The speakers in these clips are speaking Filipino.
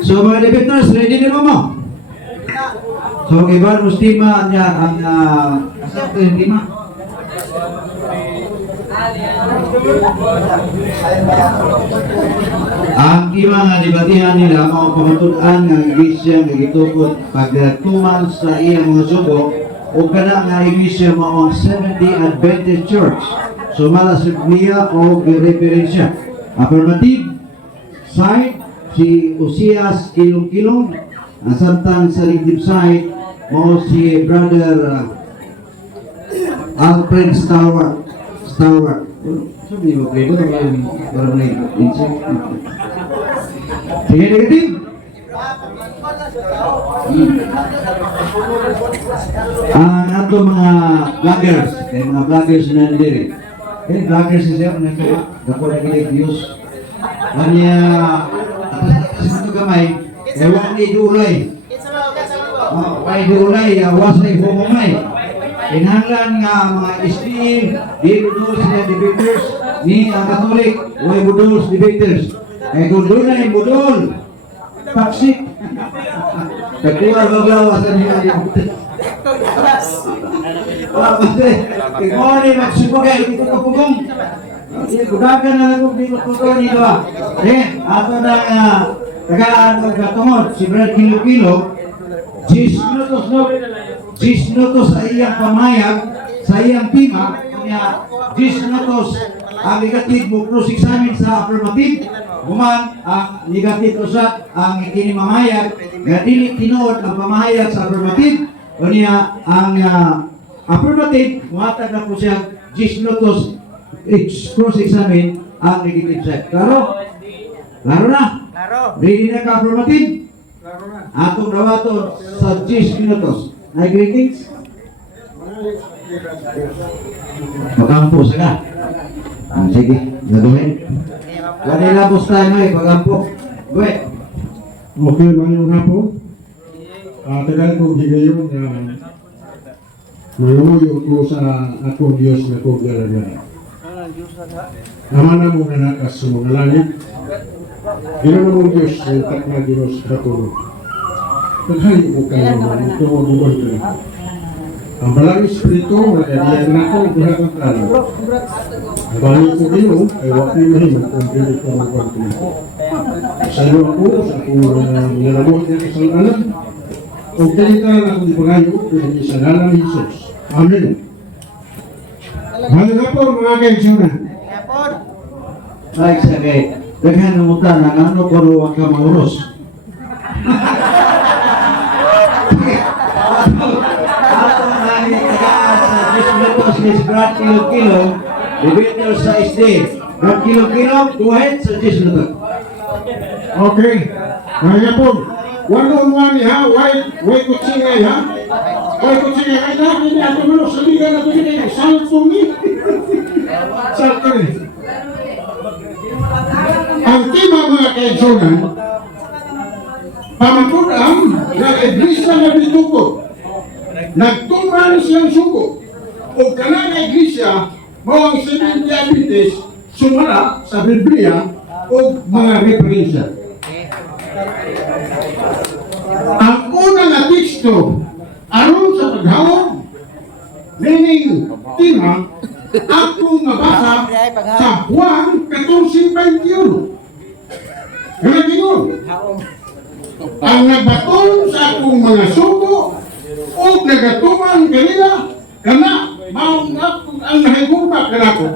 So mga debaters, ready na mo? So iban mustima niya ang asa ko yung lima? Ang lima nga debatihan nila mao pamatudan nga iglesia nga gitukod pagtuman sa iyang mga sugo o kana nga iglesia mao ang Seventh-day Adventist Church. So mala sa Biblia o referensya. Affirmative side si Osias Kilong-Kilong, ang samtang sa negative side mo si Brother Alfred Stewart. Sabi mo kayo ba parang na-insect? Sige, negative. Ang ato mga vloggers, mga vloggers na nandiri. Vloggers siya, dako na kilig Diyos. Kanya, atas ito gamay, ewan ni Dulay. Kay Dulay, wasay humumay. Inanglan nga mga SPM, di budol sila debaters, ni ang Katolik, way budol debaters. Kaya kung doon na yung budol, paksik. Nagkuha maglawasan niya yung good morning, magsubagay, dito ka pugong. Kudagan na lang kung dito pugong nito. Ato na tagaan magkatungod, si Brad Kilo-Kilo, 10 minutos sa iyang pamayag, sa iyang tima, 10 minutos ang negative mo cross-examine sa affirmative, human ang negative usat ang ikinimamayag, nga dili tinuod ang pamayag sa affirmative, o niya ang affirmative, muhatag na po siya 10 minutos cross-examine ang negative side. Klaro? Klaro na? Ready na ka affirmative? Klaro na. Atong dawaton sa 10 minutos. Ay greetings? Pagampo sila. Sige, gagawin. Kanila bus tayo ngayon, pagampo. Gawin. Okay, mga nga po. Tagal kong higayon na manguyo ko sa ako Diyos na kong gara-gara. Naman na mo nakas sa mga langit. Ginoon mo Diyos na itak na Diyos katulog. Taghayo ko kayo naman ito ang buwan ko. Ang balang espiritu, magkadiyan na ko ang buhat ng talo. Nabali ko dito, ay wak ni mahimang kung pili ko ang buwan ko. Sa iyo ako, sa akong nilalabot ng isang anak, o kalitan ako di pangayo, kung isa nalang Jesus. Amen. Mahal po mga kaigsunan. Ay, sige. Daghan na muta na ano ko ruwag ka mauros. Ato na ni tagaan sa 10 minutos ni Brad Kilo-Kilo, debater sa SD. Brad Kilo-Kilo, go ahead sa 10 minutos. Okay. Mga po, one-on-one ha, why kutsingay ha? Why kutsingay, ay dahil niya ito mo, saligan na ito niya, salto ni. Salto ni. Ang tema mga kaigsunan, pamatulang nag-iglesia na bitukod. Nagtuman siyang suko. O kanang iglesia, mawang Seventh-day Adventist, sumara sa Biblia o mga referensya. Ang unang na teksto, aron sa paghawag, meaning tema, akong mabasa sa Juan 14:21. Ganun yun. Ang nagbaton sa akong mga suko o nagatuman kanila, kana, ang nahigugma kanako.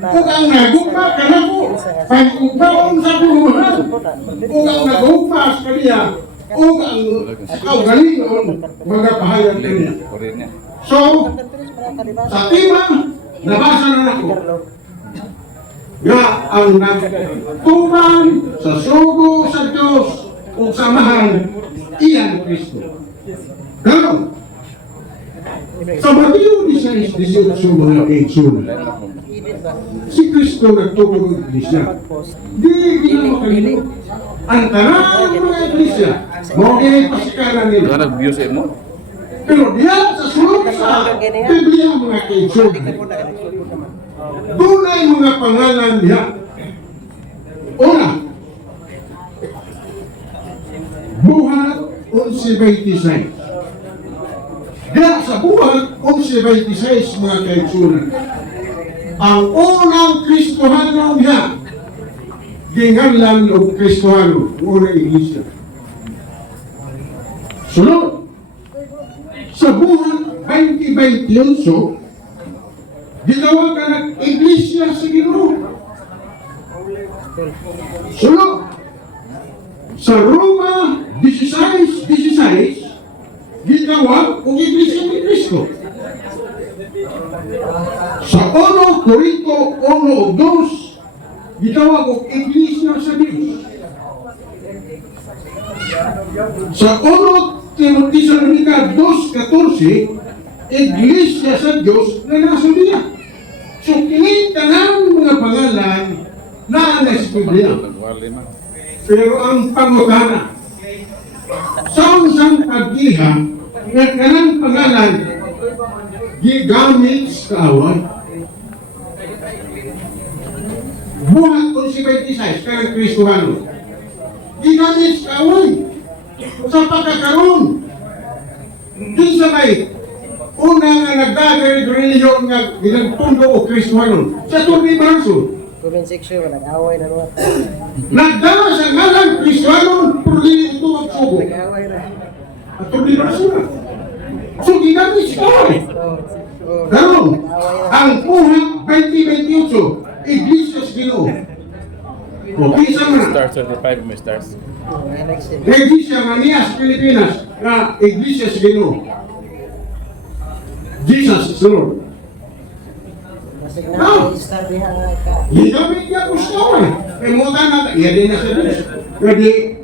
Kung ang nahigugma kanako, pag-ugmaon sa puluhan, kung ang nagugma sa kaniya, kung ang kaugalingon, mga pahayag kaniya. So, sa tema, nabasa na ako. Nga ang nagtuman sa sugo sa Diyos o samahan, iyan Kristo. Ganon. Sa Mateo 16:18 mga kaigsunan, si Kristo nagtulong ng iglesia. Di ginamakalimot. Ang tarang mga iglesia, mga pasikaran nila. Pero diyan sa sunod sa Biblia mga kaigsunan, doon ay mga pangalan niya. Una, Buhat 11:26. Kaya sa buhat 11:26 mga kaigsunan, ang unang Kristohano niya, ginganlan o Kristohano, unang iglesia. Sunod, sa buhat 20:28, ginawa ka ng iglesia sa Ginoo. Sunod, sa Roma 16:16, ginawa ang iglesia ni Kristo. Sa 1 Corinto 1:2, ginawa ang iglesia sa Diyos. Sa 1 Tesalonica 2:14, iglesia sa Diyos na nasa Biblia. So, kinita ng mga pangalan na nasa Biblia. Pero ang pangutana, sa unsang pagdiha nga kanang pangalan gigamit sa kaaway. Buhat 11:26 kanang Kristohano gigamit sa kaaway sa pagkakaroon. Kinsa may una nga nagdagay reliyon nga ginagpundo o Kristohano sa 2 Marso. Comment section, nag-away na naman. Nagdala sa ngalan Kristohano pero dili ito magsugo. Nag-away na. At 2 Marso na. So ginamit sa kaaway. Karon, ang buhat 20:28, Iglesia sa Ginoo. O kinsa man Stars 35 may stars. Election. Iglesia nga niya sa Pilipinas na Iglesia sa Ginoo. Jesus is Lord. Masig na, start niya ka. Ginamit niya ko sa kaaway. Kaya mo na, iya din na sa Diyos. Kaya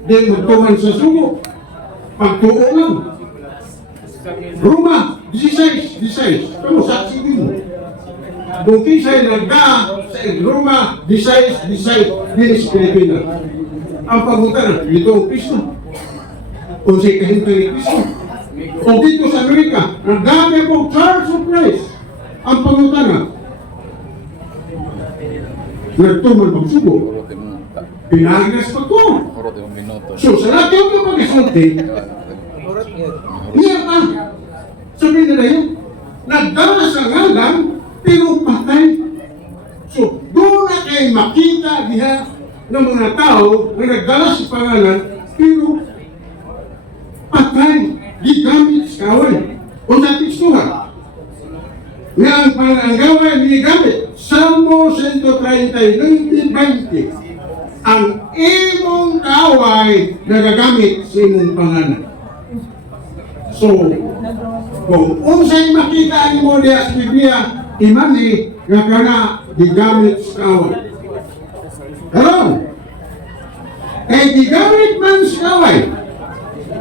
di magtuman sa sugo. Pagtuo lang. Roma 16:16. Pero saksi din mo. Kung kisa'y nagda sa Roma 16:16 din sa Pilipinas. Ang pagunta dito ang Kristo. Kung sa'y kahinto ni Kristo. O dito sa Amerika, nagdami po Church of Christ. Ang pagunta na. Nagtuman pagsubo. Puro timong Pinagnas pa ko. puro timong minuto. So, sa lahat yung kapag-isulti, Urot yun. niya pa. Sabihin nila yun, nagdala sa ngalan, pero patay. So, doon na kayo makita diha ng mga tao na nagdala sa pangalan, pero patay, gigamit sa kaway. O sa tekstuhan, nga ang pananggawa ginigamit, Salmo 139:20, ang imong kaway nagagamit sa imong pangalan. So, kung unsay makita nimo diha sa Biblia, imani nga kana gigamit sa kaway. Karon, kay gigamit man sa kaway,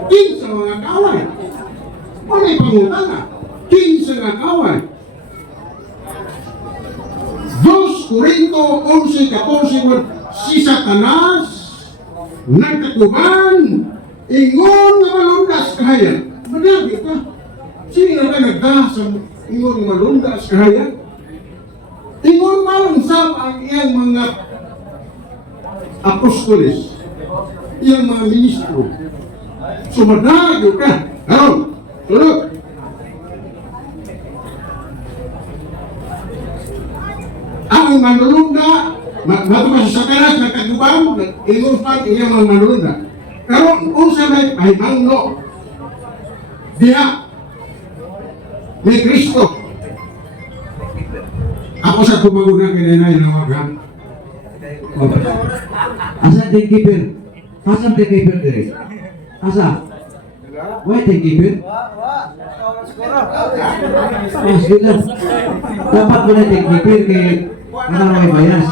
kinsa mga kaway? Unay pangutana, kinsa nga kaway? 2 Corinto 11:14, si Satanas nagkatuban ingon nga malundas kahaya. Madagi ka. Sino ka nagda sa ingon nga malundas kahaya? Ingon malungsap ang iyang mga apostoles, iyang mga ministro. Sumadagi ka. Karon, tulog. Ang manulunda, matuwa sa Satanas, nagkagubang, ingon pa iyang mga manulunda. Karon, kung sa may mangno, diha, ni Kristo. Ako sa tumagunan kinanay na wagang. Asa din keeper? Asa din keeper dire? Asa? Why din keeper? Oh, sila. Dapat mo na din keeper kay ano may bias.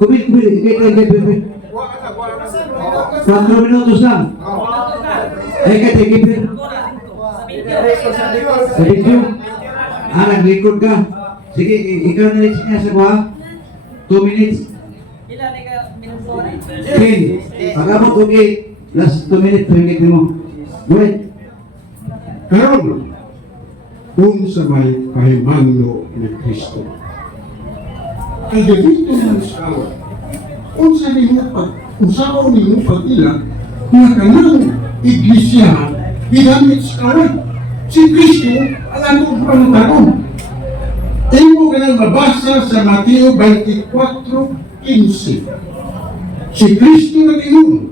Kumit, kay keeper. 4 minutos lang. Kay keeper. Sa video. Nag-record ka. Sige, ikaw na next niya sa kuha. 2 minutes. 10. Pag-abot okay. Last 2 minutes, pwede mo. Go ahead. Karon, kung sa may pahimangno ni Kristo, ay ganito man sa kaway. Kung sa nila usaw ni mo pag-ila na kanang iglesia ginamit sa kaway. Si Kristo ang atong panatanon. Imo ka nang mabasa sa Mateo 24:15. Si Kristo nag-ingon,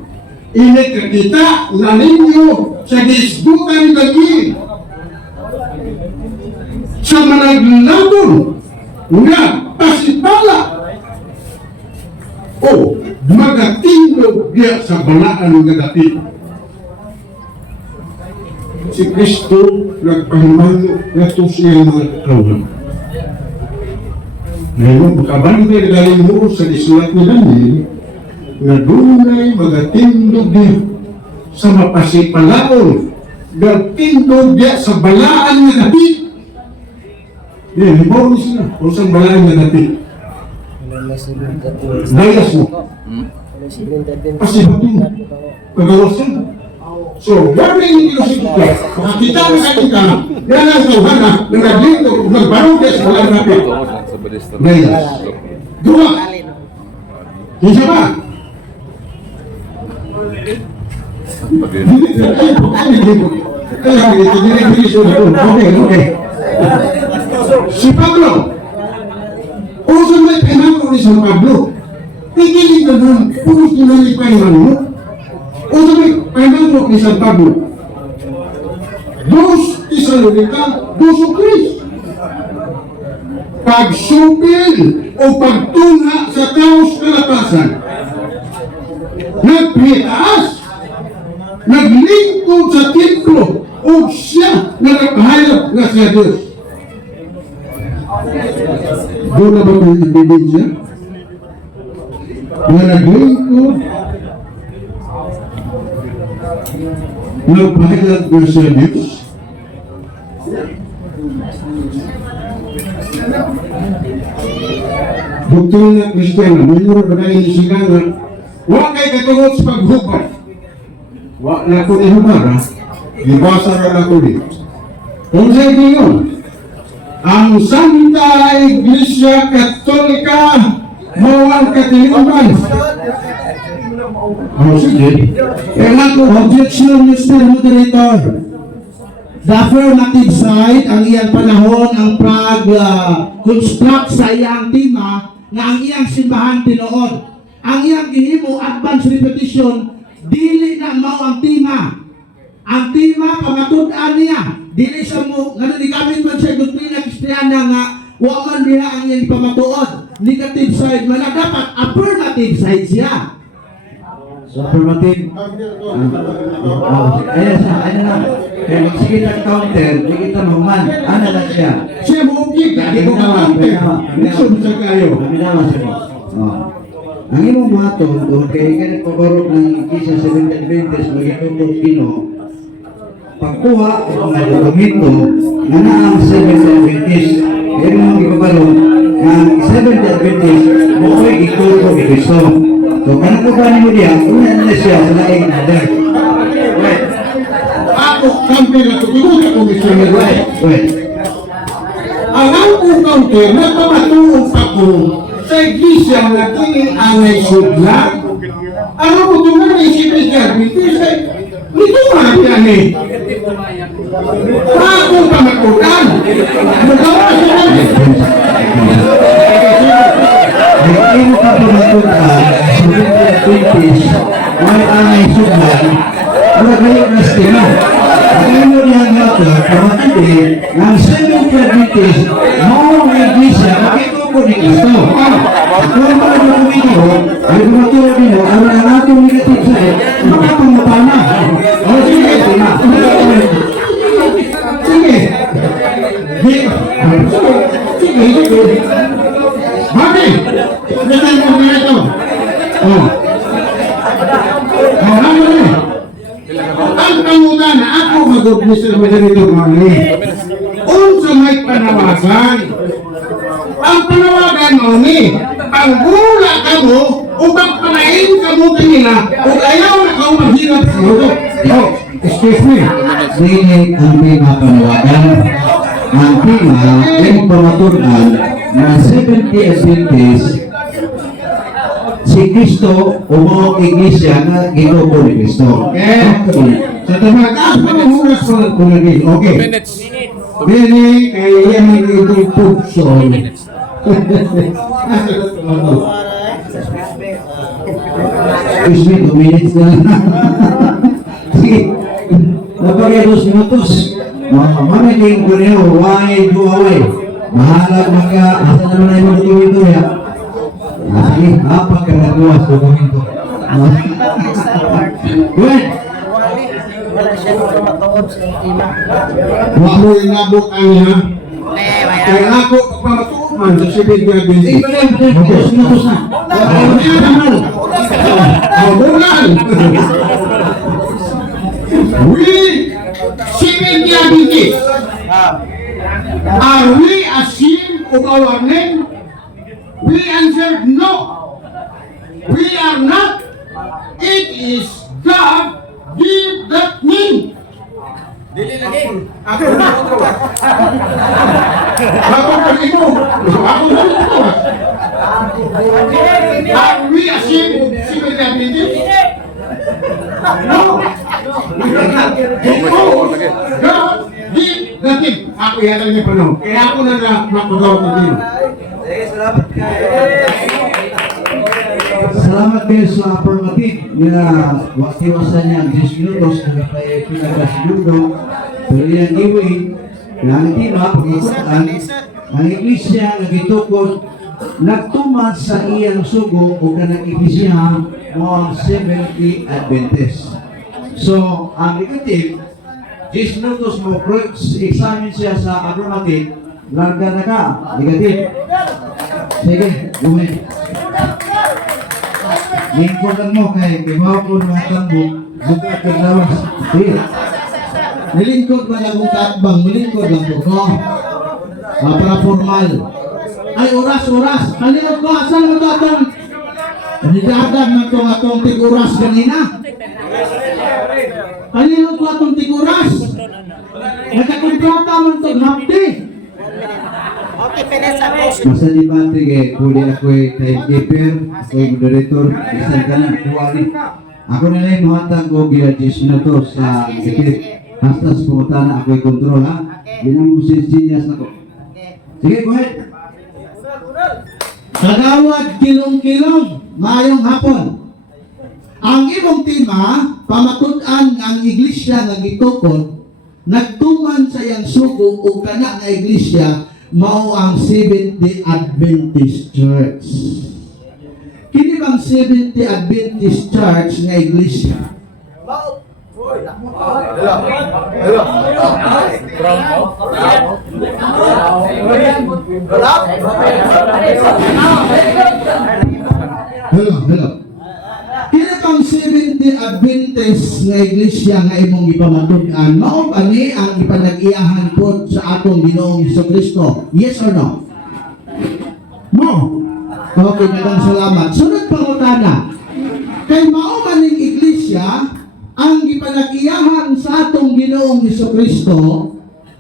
inekakita na ninyo sa gisbutan lagi sa managlagon nga pasipala o magatindog diya sa balaan nga dapit. Si Kristo nagpahimano nato siya mga kawan. Ngayon, kabantay na galing mo sa isulat ni Daniel na dunay magatindog diya sa mapasipalaon gatindog diya sa balaan nga dapit. Yan, hibaw mo sila kung saan balaan nga dapit. Dayas mo. Kasi batin, kagawasan. So, warning nyo si Kito. Makakita mo sa kita, yan ang tawhana, nagdito, nagbarong sa balaan dapit. Dayas. Dua. Isa ba? Okay. Si Pablo, uso may pinako ni San Pablo, pigiling na doon, punos nilalipain mo. Uso may pinako ni San Pablo, Dos Tesalonica, 2:3. Pagsupil o pagtuna sa taos kalatasan, nagpitaas, naglingkod sa templo o siya na nagpahayag na siya Diyos. Doon na ba may ebidensya? Na naglingkod, nagpahayag na siya Diyos. Doktrina Kristiyana, mayroon ba na inisigangan? Huwag kay katungod sa paghubad. Huwag na ko ihubad, ha? Ibasa na ako din. Kung sa yun, ang Santa Iglesia Katolika mawang katiliman. Sige. Kaya ko, objection, Mr. Moderator. The affirmative side, ang iyang panahon, ang construct sa iyang tima, nga ang iyang simbahan tinuod. Ang iyang gihimo, advance repetition, dili na mao ang tima. Ang tima, pamatud-an niya. Dili siya mo, nga nigamit man siya doktrina Kristiyana nga, wa man niya ang iyang pamatuod. Negative side, wala dapat affirmative side siya. So affirmative. Ayan siya, ano na. Kaya magsige ng counter, hindi kita mahuman. Ano na siya? Siya mo hindi ko ka-counter. Listen sa kayo. Kami naman siya. Ang imong buhaton, doon kaya ganit paborok ng Iglesia Seventh Adventist, magitutong Pino, pagkuha o mga dokumento na ang Seventh Adventist, kaya mga gipabarong ng Seventh Adventist, bukoy itulong ni Cristo. So, kanang po ba mo diya, una na siya sa laing order. Wait. Ako, counter na ito. Tigod ako, Mr. Medway. Wait. Ang akong counter, napamatuon pa ko sa iglesia na kini-angay sudlan. Ano mo tungan na isipin niya? Ito nga yan eh. Ako pamatukan. Magawa siya na. Hindi mo ka pumatukan sa British, may angay sudlan, wala kayo na stima. Ang imo niyang later, pamatindi, ang Seventh Adventist, mawang iglesia, makituko ni Cristo. Kung mga dokumento, ay pumaturo nyo, ang atong negative side, makapamutana. O sige, stima. Sige. Sige. Bakit? Ganyan mo na ito. Ano na? Ang pangunan na ako mag-up Mr. Moderator Marley. Unsa may panawagan. Ang panawagan mo ni, ang gula ka mo, upang panahin ka mo kanila, o ayaw na ka maghirap sa mundo. Excuse me. Dili ang pinapanawagan. Ang pina, yung pamaturan na 70 Adventist si Kristo umo iglesia nga gitubo ni Kristo. Okay. Sa tabag, ang oras ko lang kung lagi. Okay. 2 minutes. Bini, kay yan ang itong pugso. Excuse me, 2 minutes na lang. Sige. Napagay 2 minutos. Mamiling ko niyo, why do away? Mahalag mga, asa naman na yung dokumento ya? Sige, apat ka nagawa sa dokumento. Good. Wala siya kung matuod sa ima. Wa mo inabot ang niya. Kaya ako, pamatuman sa sibig na Sige binti. pa rin, 2 minutos na. Bulan! We, sibig na binti. Are we ashamed of our name? We answered no. We are not. It is God give that name. Ako pa ito. Ako na ito. Are we ashamed? Sibig na binti? No. God give that name. Ako yata niya pa no. Kaya ako na mapagawa ko din. Salamat kayo sa affirmative na wakiwasan niya ang 10 minutos na tayo pinagkasiludo. Pero yan giwin na ang tima, pag-ikutan, ang iglesia nagitukod, nagtuman sa iyang sugo o kanang iglesia mo ang 70 Adventist. So, ang negative, 10 minutos mo, examine siya sa affirmative, larga na ka, negative. Sige, gawin. Lingkodan mo kay Kimaw mga tambo, buka ka lawas. Sige. Nilingkod man akong katbang, nilingkod lang po ko. Para formal. Ay, oras. Kalinod ko, asan mo ito atong? Nidadab na ito atong tig-oras ganina. Kalinod ko atong tig-oras. Nagkakontrata man ito, hapdi. Okay, finish up po. Masa debate kay kuli ako'y timekeeper, ako'y moderator, isang ka na, kuwari. Ako na lang muhatag ko gila 10 minutos sa dikit. Hasta sa pumunta na ako'y kontrol ha. Yan ang sinyas na ko. Sige, go ahead. Kagawad kilong-kilong, mayong hapon. Ang imong tema, pamatud-an ang iglesia nga gitukod, nagtuman sa iyang sugo o kana nga iglesia, mao ang Seventh-day Adventist Church. Kini bang Seventh-day Adventist Church nga iglesia? Brown out. Hello. Kini bang Seventh-day Adventist nga iglesia nga imong ipamatud-an, mao ba ni ang ipanag-iyahan pod sa atong Ginoong Hesukristo? Yes or no? No. Okay, magang salamat. Sunod pangutana. Kay mao ba ning iglesia ang ipanag-iyahan sa atong Ginoong Hesukristo?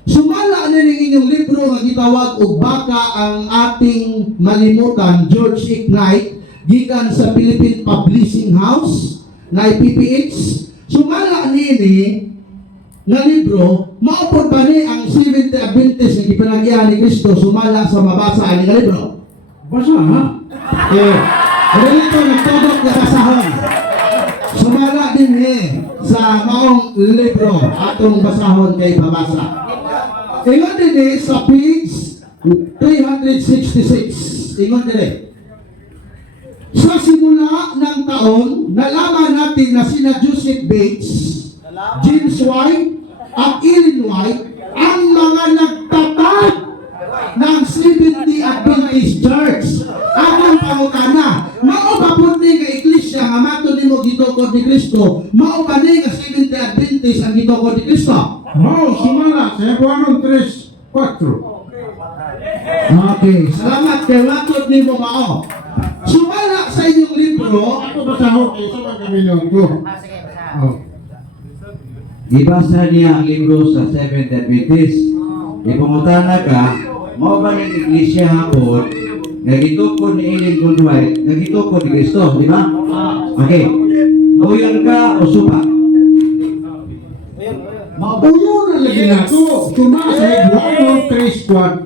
Sumala na ning inyong libro nga gitawag og Baka ang ating malimutan, George Ignite, gikan sa Philippine Publishing House na PPH. Sumala nini nga libro, maupod ba ni ang Seventh-day Adventist nga ipanagyahan ni Kristo sumala sa mabasa ani nga libro? Basa ha? Dito nagtudok na kasahon. Sumala din sa maong libro atong basahon kay pabasa. Ingon din sa page 366. Ingon din sa simula ng taon, nalaman natin na sina Joseph Bates, James White, at Ellen White ang mga nagtatag ng Seventh-day Adventist Church. Ang pangutana, mao ba po ni nga iglesia nga mato nimo gitukod ni Kristo, mao ba ni nga Seventh-day Adventist ang gitukod ni Kristo? Mao, sumala sa Juan 3:4. Okay, salamat kay matod nimo mao. Sumala sa inyong libro, ako basahon kay sa pagkamilyon ko. Ibasa niya ang libro sa Seventh Adventist. Ipumutana ka, mo ba ng iglesia hapon Nagitukod ni Ellen Goldwhite, nagitukod ni Kristo, di ba? Okay. Uyon ka o supa? Mauyo na lagi na to. Cuma sa 1, 2, 3, 4.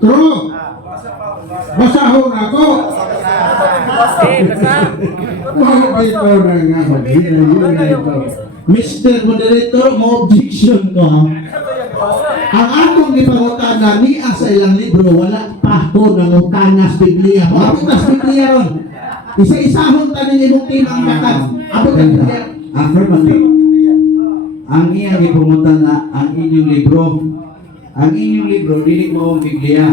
Basahon ako. Mga ito na nga. Mr. Moderator, mo objection ko. Ang akong ipangutana ni sa ilang libro, wala pa ko nangutanas Biblia. Mabutas Biblia ron. Isa-isahon tanin imong timang katas. Abot ang Biblia. Affirmative. Ang iyang ipangutana, ang inyong libro. Ang inyong libro, dili mo ang Biblia.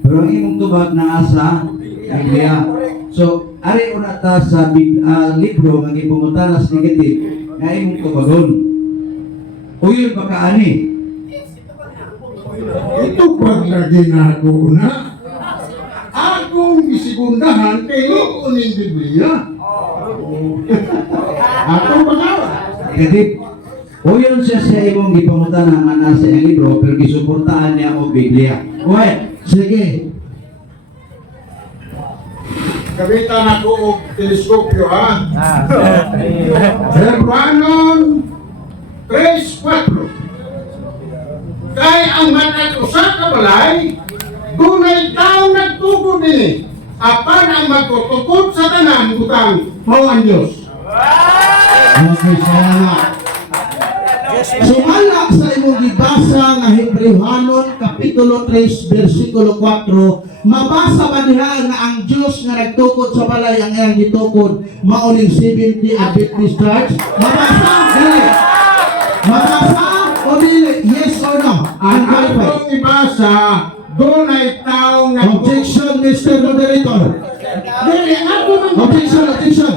Pero ang imong tubag na asa, Biblia. So, ari una ta sa libro nga ipangutana sa negative, nga imong tubagon. Uyon ba ka ani? Ito pag lagi na ako na. Akong isigundahan kay Loko ng Biblia. Ako magawa. Negative. Uyon siya sa imong ipangutana nga nasa iyang libro, pero gisuportahan niya o Biblia. Okay, sige. Kabitan ako og teleskopyo ha. Hermanon 3:4. Kay ang matag usa ka balay, dunay tawo nagtugon ni. Apan ang magtutukod sa tanan butang mao ang Dios. Okay, salamat. Sumala sa imong gibasa nga Hebrehanon kapitulo 3 bersikulo 4, mabasa ba diha nga ang Dios nga nagtukod sa balay ang iyang gitukod mao ning 70 Adventist Church? Mabasa dili. Mabasa o dili? Yes or no? Ang atong ibasa, dunay tawo nagtugon. Objection, Mr. Moderator. Dili ako man Objection.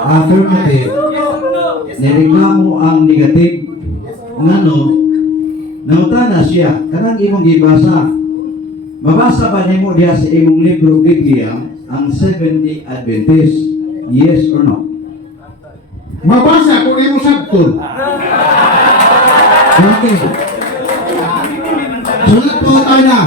Affirmative. Nireklamo ang negative. Ngano? Nangutana siya, kanang imong gibasa. Mabasa ba nimo diha sa imong libro Biblia ang 70 Adventist? Yes or no? mabasa kung imo sabton. Okay. Sunod po tayo.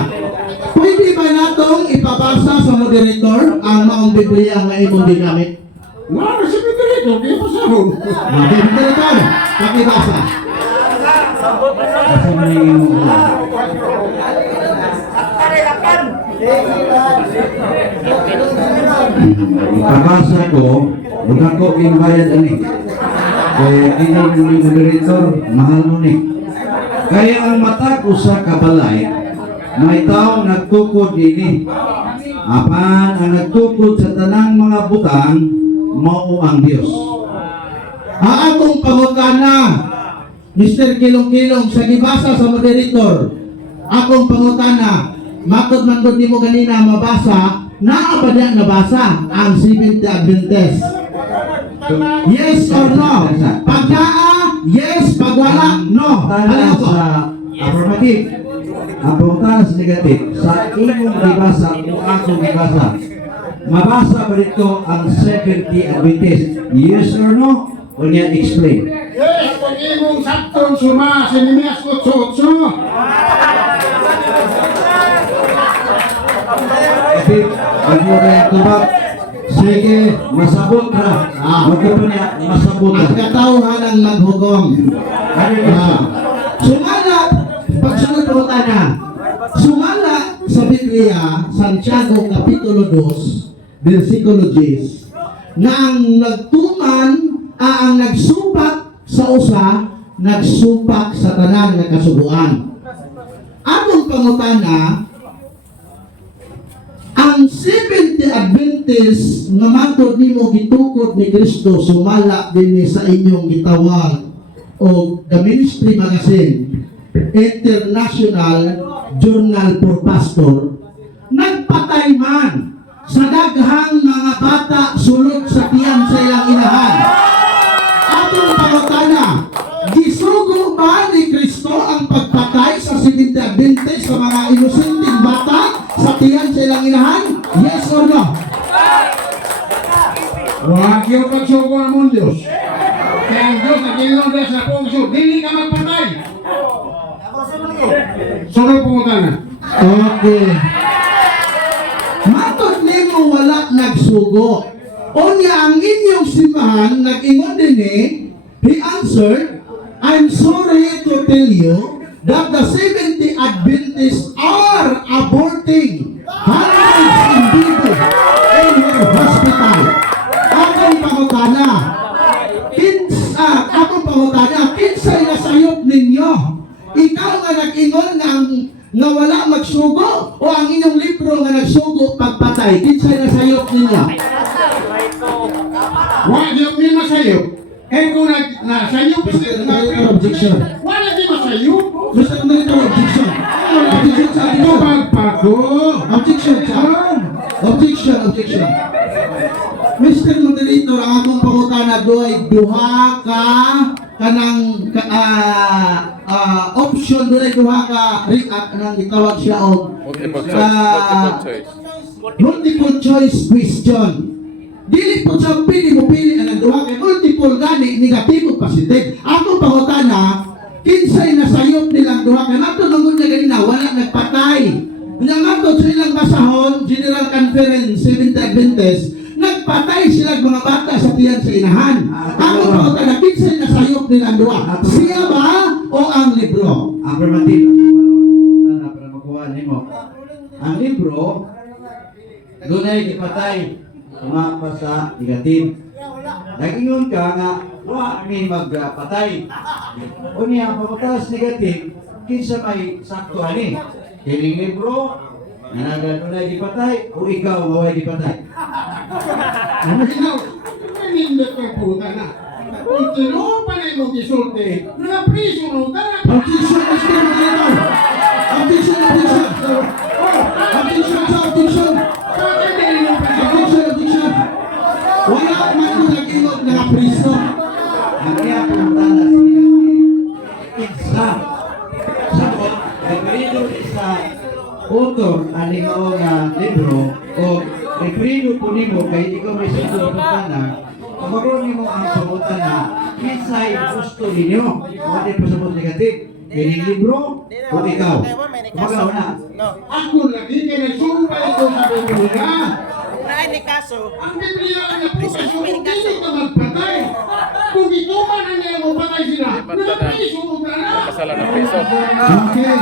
Pwede ba natong ipabasa sa moderator ang maong Biblia nga imong ginamit? Wala sa dito, di pa sahon. Okay, moderator, pakibasa. Asa man yung imong ulan? Ipabasa ko, huwag ako inbayad ani. Kaya inyong yung moderator, mahal mo ni. Kaya ang mata ko sa kabalay, may taong nagtukod ini. Apan ang nagtukod sa tanang mga butang, mao ang Dios. Ang atong pangutana, Mr. Kilong-Kilong, sa gibasa sa moderator, akong pangutana, matod man doon mo ganina mabasa, naa ba niya nabasa ang 70 Adventist? Yes or no? Pag naa, yes. Pag wala, no. Ano ko? Affirmative. Ang pangutana sa negative, sa imong gibasa o akong gibasa, mabasa ba dito ang 70 Adventist? Yes or no? O niya explain. Yes, kung imong sabton suma, sinimias ko tsotso. Kapit, ang mo kaya tubak, sige, masabot ra. Huwag ka pa niya, masabot ra. Ang katauhan ang maghugong. Sumala, pagsunod po na. Sumala sa Biblia, Santiago Kapitulo 2, versikulo 10, na ang nagtuman, ang nagsupak sa usa, nagsupak sa tanan nga kasubuan. Atong pangutana, ang 70 Adventist nga matod nimo gitukod ni Kristo sumala dinhi sa inyong gitawag o The Ministry Magazine International Journal for Pastor, nagpatay man sa daghang mga bata sulod sa tiyan sa ilang inahan. Atong pangutana, gisugo ba ni Kristo ang pagpatay sa 70 Adventist sa mga inosenteng bata sa tiyan sa ilang inahan? Yes or no? Huwag yung pagsuko ng mong Diyos. Kaya ang Diyos na kinilong sa puso, dili ka magpatay. Sunod po na. Okay. Mato magsugo. Unya ang inyong simbahan nag-ingon din he answered, I'm sorry to tell you that the 70 Adventists are aborting hundreds in people in your hospital. Akong pangutana, kinsay nasayop ninyo? Ikaw nga nag-ingon nga wala magsugo o ang inyong libro nga nagsugo pagpatay? Kinsay nasayop ninyo? Wala di masayop. Eh kung nasayop Objection. wala di masayop. Mr. Military, objection. Objection sa Ito atin. pagpako. Objection sa objection. Mr. Moderator, ang akong pangutana doy duha ka kanang option doy duha ka kanang itawag siya og Multiple choice. multiple choice question. Dili po sa pili mo pili ang duha kay multiple gani negatibo positive. Akong pangutana, kinsay nasayop nilang duha kay nato nung niya ganina wala nagpatay. Unya nato sa ilang basahon General Conference 70 Adventist nagpatay sila mga bata sa tiyan sa inahan. Akong pangutana, kinsay nasayop nilang duha? Siya ba o ang libro? Affirmative. Ana para makuha nimo. Ang libro dunay gipatay sumapa sa negative. Nag-ingon ka nga, wa ni magpatay. Unya ang pamataas negative, kinsa may sakto ani. Kining libro, nanadunay gipatay o ikaw maway gipatay. Ano ginaw? Manindot ka puta na. Kung tino pa na mo gisulti, na-priso mo ka na. Objection, Mr. Moderator. Objection. Objection. Bakit hindi mo pa Objection. Wala man mo nag-ingot na priso. Ang kaya pumutala sa sakot, referido sa author aning o nga libro o referido po nimo kay ikaw may susunod na magkaroon nimo ang pangutana kinsay gusto ninyo o di po sa negative kining libro o ikaw magaw na ako lagi kaya nagsumpay ko sa Biblia. Naay ni kaso. Ang Biblia ang napukaso kung hindi ka magpatay. Kung ito man ang niya mo patay sila, na-priso mo ka na. Kasalan ng piso. okay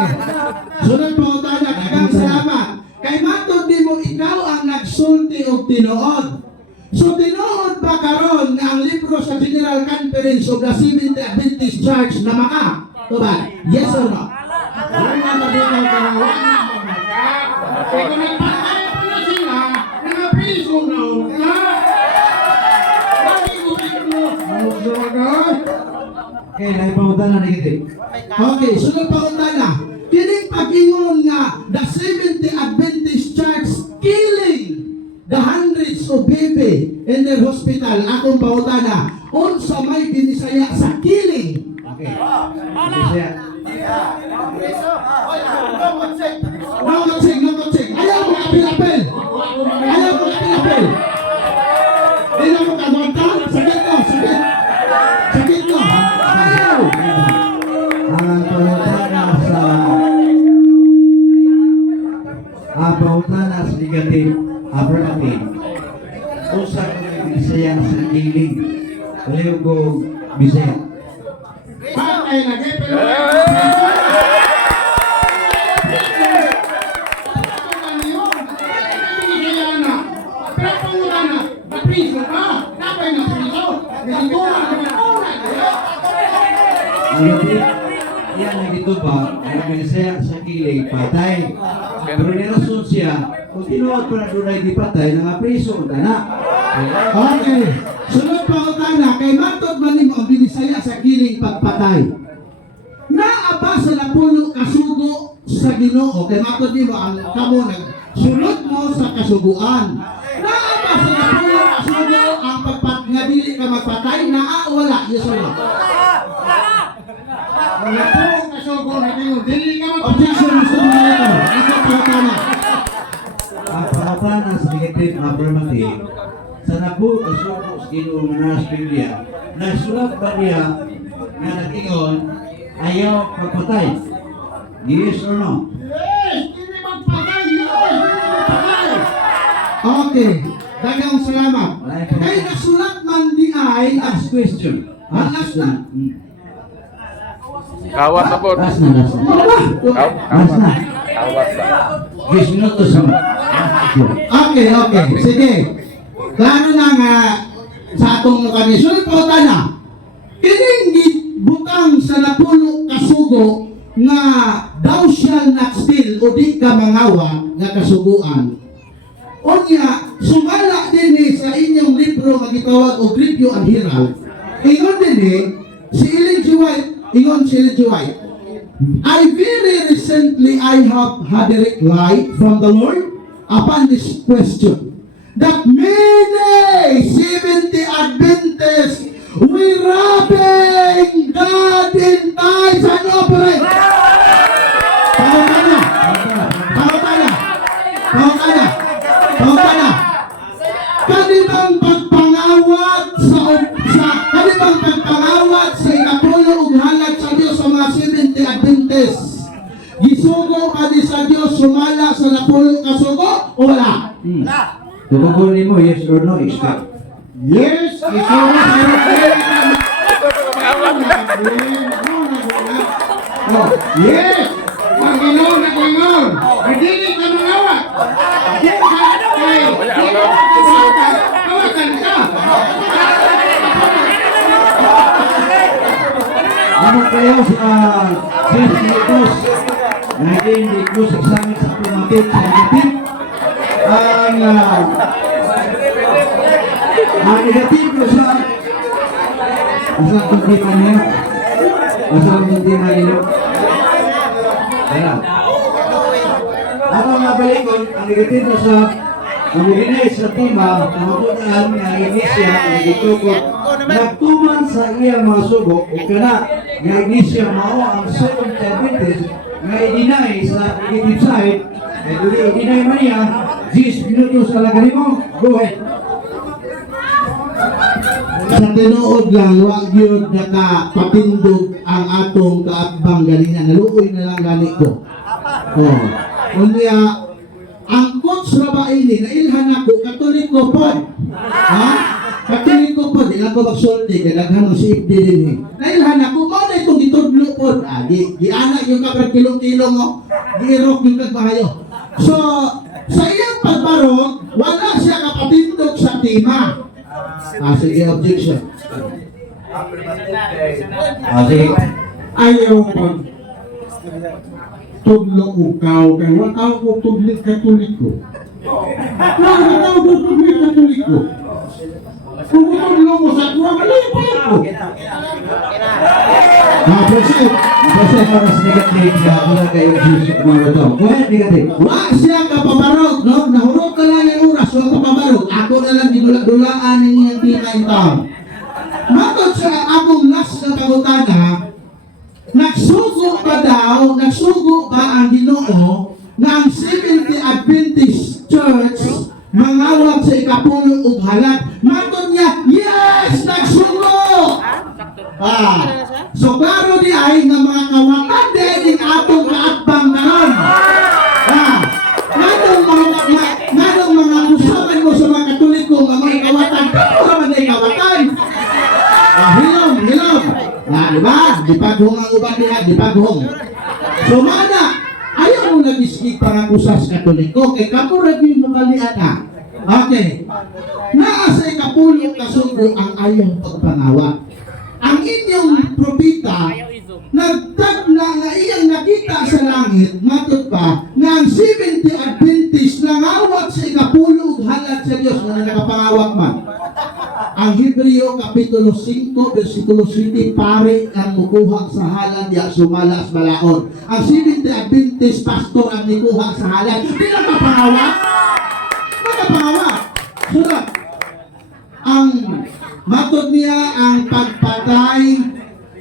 sunod pangutana kagang salamat kay matod nimo ikaw ang nagsulti og tinuod. So tinuod ba karon nga ang libro sa General Conference of the Seventh Adventist Church na maka? Tuba? Yes or no? Wala na mabitaw ka na, wala na mabitaw. Kaya kung nagpatay pa na sila, na-priso na ka. Bakit mo dito? Ano sa Okay, naipangutana negative. Okay, sunod pangutana. Kining pag-ingon nga the Seventh Adventist Church killing the hundreds of baby in their hospital. Akong pangutana, unsa may binisaya sa killing? Okay. Binisaya. No coaching. Ayaw mo apil-apil. Hindi mo kagonta? Sakit ko. Ayaw. Ang pangutana sa negative, affirmative. Usa ko Bisaya sa kiling. Kaliw ko Bisaya. patay na kaya pero Yan ang ito ba, ang Bisaya sa kiling, patay. Pero nirason siya, kung tinuod pa na doon ay di patay, nangapriso ka na. Okay. Sunod pa ko na, kay matod man mo ang binisaya sa kiling pagpatay. Naaba sa napulo kasugo sa Ginoo, kay matod mo ang kamo nagsulod mo sa kasuguan. Naaba sa napulo kasugo ang nga dili ka magpatay, naa o wala, yes or no? Objection, Mr. Moderator. Ito pangutana. Ang pangutana sa negative affirmative, sa nabu kasugo sa Ginoo nga sa Biblia, nasulat ba niya nga nag-ingon ayaw magpatay? Yes or no? Yes! Hindi magpatay! Yes! Hindi magpatay! Okay. Daghang salamat. Kay nasulat man di ay Last question. Last na. Kawat na po. Last na. Last na. Kawat ba? 10 minutos na. Okay. Sige. Klaro na nga sa atong kani. Sulpotan na. Kining butang sa napulo kasugo nga thou shall not steal o di ka mangawa nga kasuguan. Unya, sumala din sa inyong libro nga gitawag og Gripyo ang Hiral. Ingon din si Ellen G. White, I very recently I have had a light from the Lord upon this question that many 70 Adventists we robbing God in tithes and offering. Pautana. Kanibang pagpangawat sa ikapulo ug halad sa Dios sa mga 70 Adventists. Gisugo pa di sa Dios sumala sa napulo kasugo o wala? Tutugunin mo, yes or no, expect. Yes, isugo yes! Panginoon na Panginoon! Hindi ka mangawat! Kawakan ka! Ano kayo sa 10 minutos na hindi ko sa examen sa pumatid sa negative? Ang negative ko sa asang kundi niya. Asang kundi niya. Ayan. Ako nga balikon, ang negative ko sa ang ginay sa tima, namapunaan nga iglesia, nagitugot, nagtuman sa iya mga sugo, o kana, nga iglesia mao ang Seventh Adventist, nga i-deny sa negative side, ay duli i-deny man niya, 10 minutos sa lagari mo, go ahead. Sa tinuod lang, wag yun nakapatindog ang atong kaatbang ganina. Naluoy na lang ganit ko. Kunya, ang coach na ba ini, nailhan ako, katoliko po. Ha? Katoliko po, di lang ko magsulti, kadaghan ng CFD din eh. Nailhan ako, mo na itong itudlo po. Gianak yung kapag kilong-kilong mo, giirok yung kagbahayo. So, sa iyang pagbarog, wala siya kapatindog sa tima. Sige, objection. Sige. Ayaw ko tudlo ukaw kay wakaw ko tudlit katoliko. Wakaw ko tudlit katoliko. Kung tudlo mo sa tuwa, malay pa ako. Proceed. Proses oras negative nga wala kayo sa mga to. Go ahead, negative. Wa siya kapabarog, no? Nahurot ka lang yung oras, wa kapabarog. Ako na lang dinula-dulaan niyang tingay taon. Matod sa akong last na pagutana, nagsugo ba ang Ginoo na ang 70 Adventist Church mangawat sa ikapulo ug halat? Matod niya, yes, nagsugo! So klaro di ay nga mga kawatan din atong kaatbang naon. Nganong mga usapan mo sa mga Katoliko nga mga kawatan, pero naman ay kawatan. Hilom. Diba? Dipaghong ang uban niya, dipaghong. So mana, ayaw mo nag-iskik pangakusa sa Katoliko, kay kapurag yung makalian na. Okay. Naa sa ikapulo kasugo ang ayaw pagpangawa. Ang inyong propita nagtagna nga iyang nakita sa langit, matod pa, nga ang 70 Adventist nangawat sa ikapulo ug halad sa Dios nga nakapangawat man. Ang Hebreo Kapitulo 5, versikulo 7, pare ang mukuha sa halad ya sumalas balaod. Ang 70 Adventist pastor ang nikuha sa halad. Di nakapangawat? Nakapangawat. Surat. Ang matod niya ang pagpatay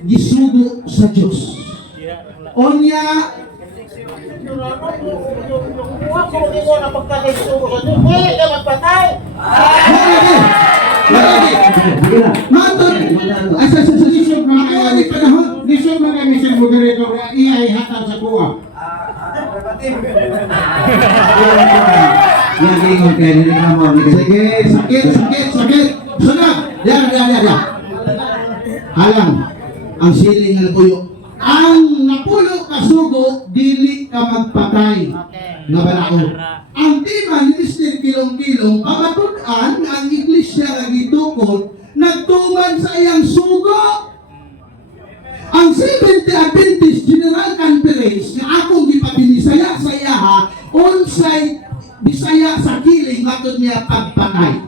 gisugo sa Diyos. Onya matod asa sa sisyon mga kaya ni panahon lisod mga misyon mo gari ko iya ay hatang sa kuha. Yan, ingon kayo, nireklamo. Sige, sakit. Sunod. Yan. Alam, ang siling ng puyo. Ang napulo ka sugo, dili ka magpatay. Nabalao. Ang tema ni Mr. Kilong-Kilong, pamatudan ang iglesia nga gitukod, nagtuman sa iyang sugo. Ang 70 Adventist General Conference nga akong gipabinisaya sa iyaha, unsay Bisaya sa kiling matod niya pagpatay.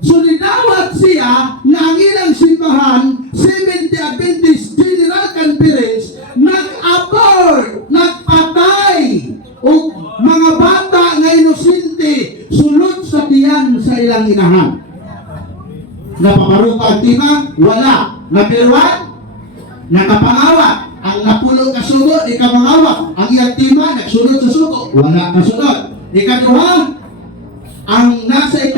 So nidawat siya na ang ilang simbahan, 70 Adventist General Conference, nag-abort, nagpatay, o mga bata nga inosente, sulod sa tiyan sa ilang inahan. Napaparupa ang tima? Wala. Number 1, nakapangawat. Ang napulo kasugo, ikamangawat. Ang iyang tima, nagsunod sa sugo. Wala kasunod. Ikaduha, ang nasa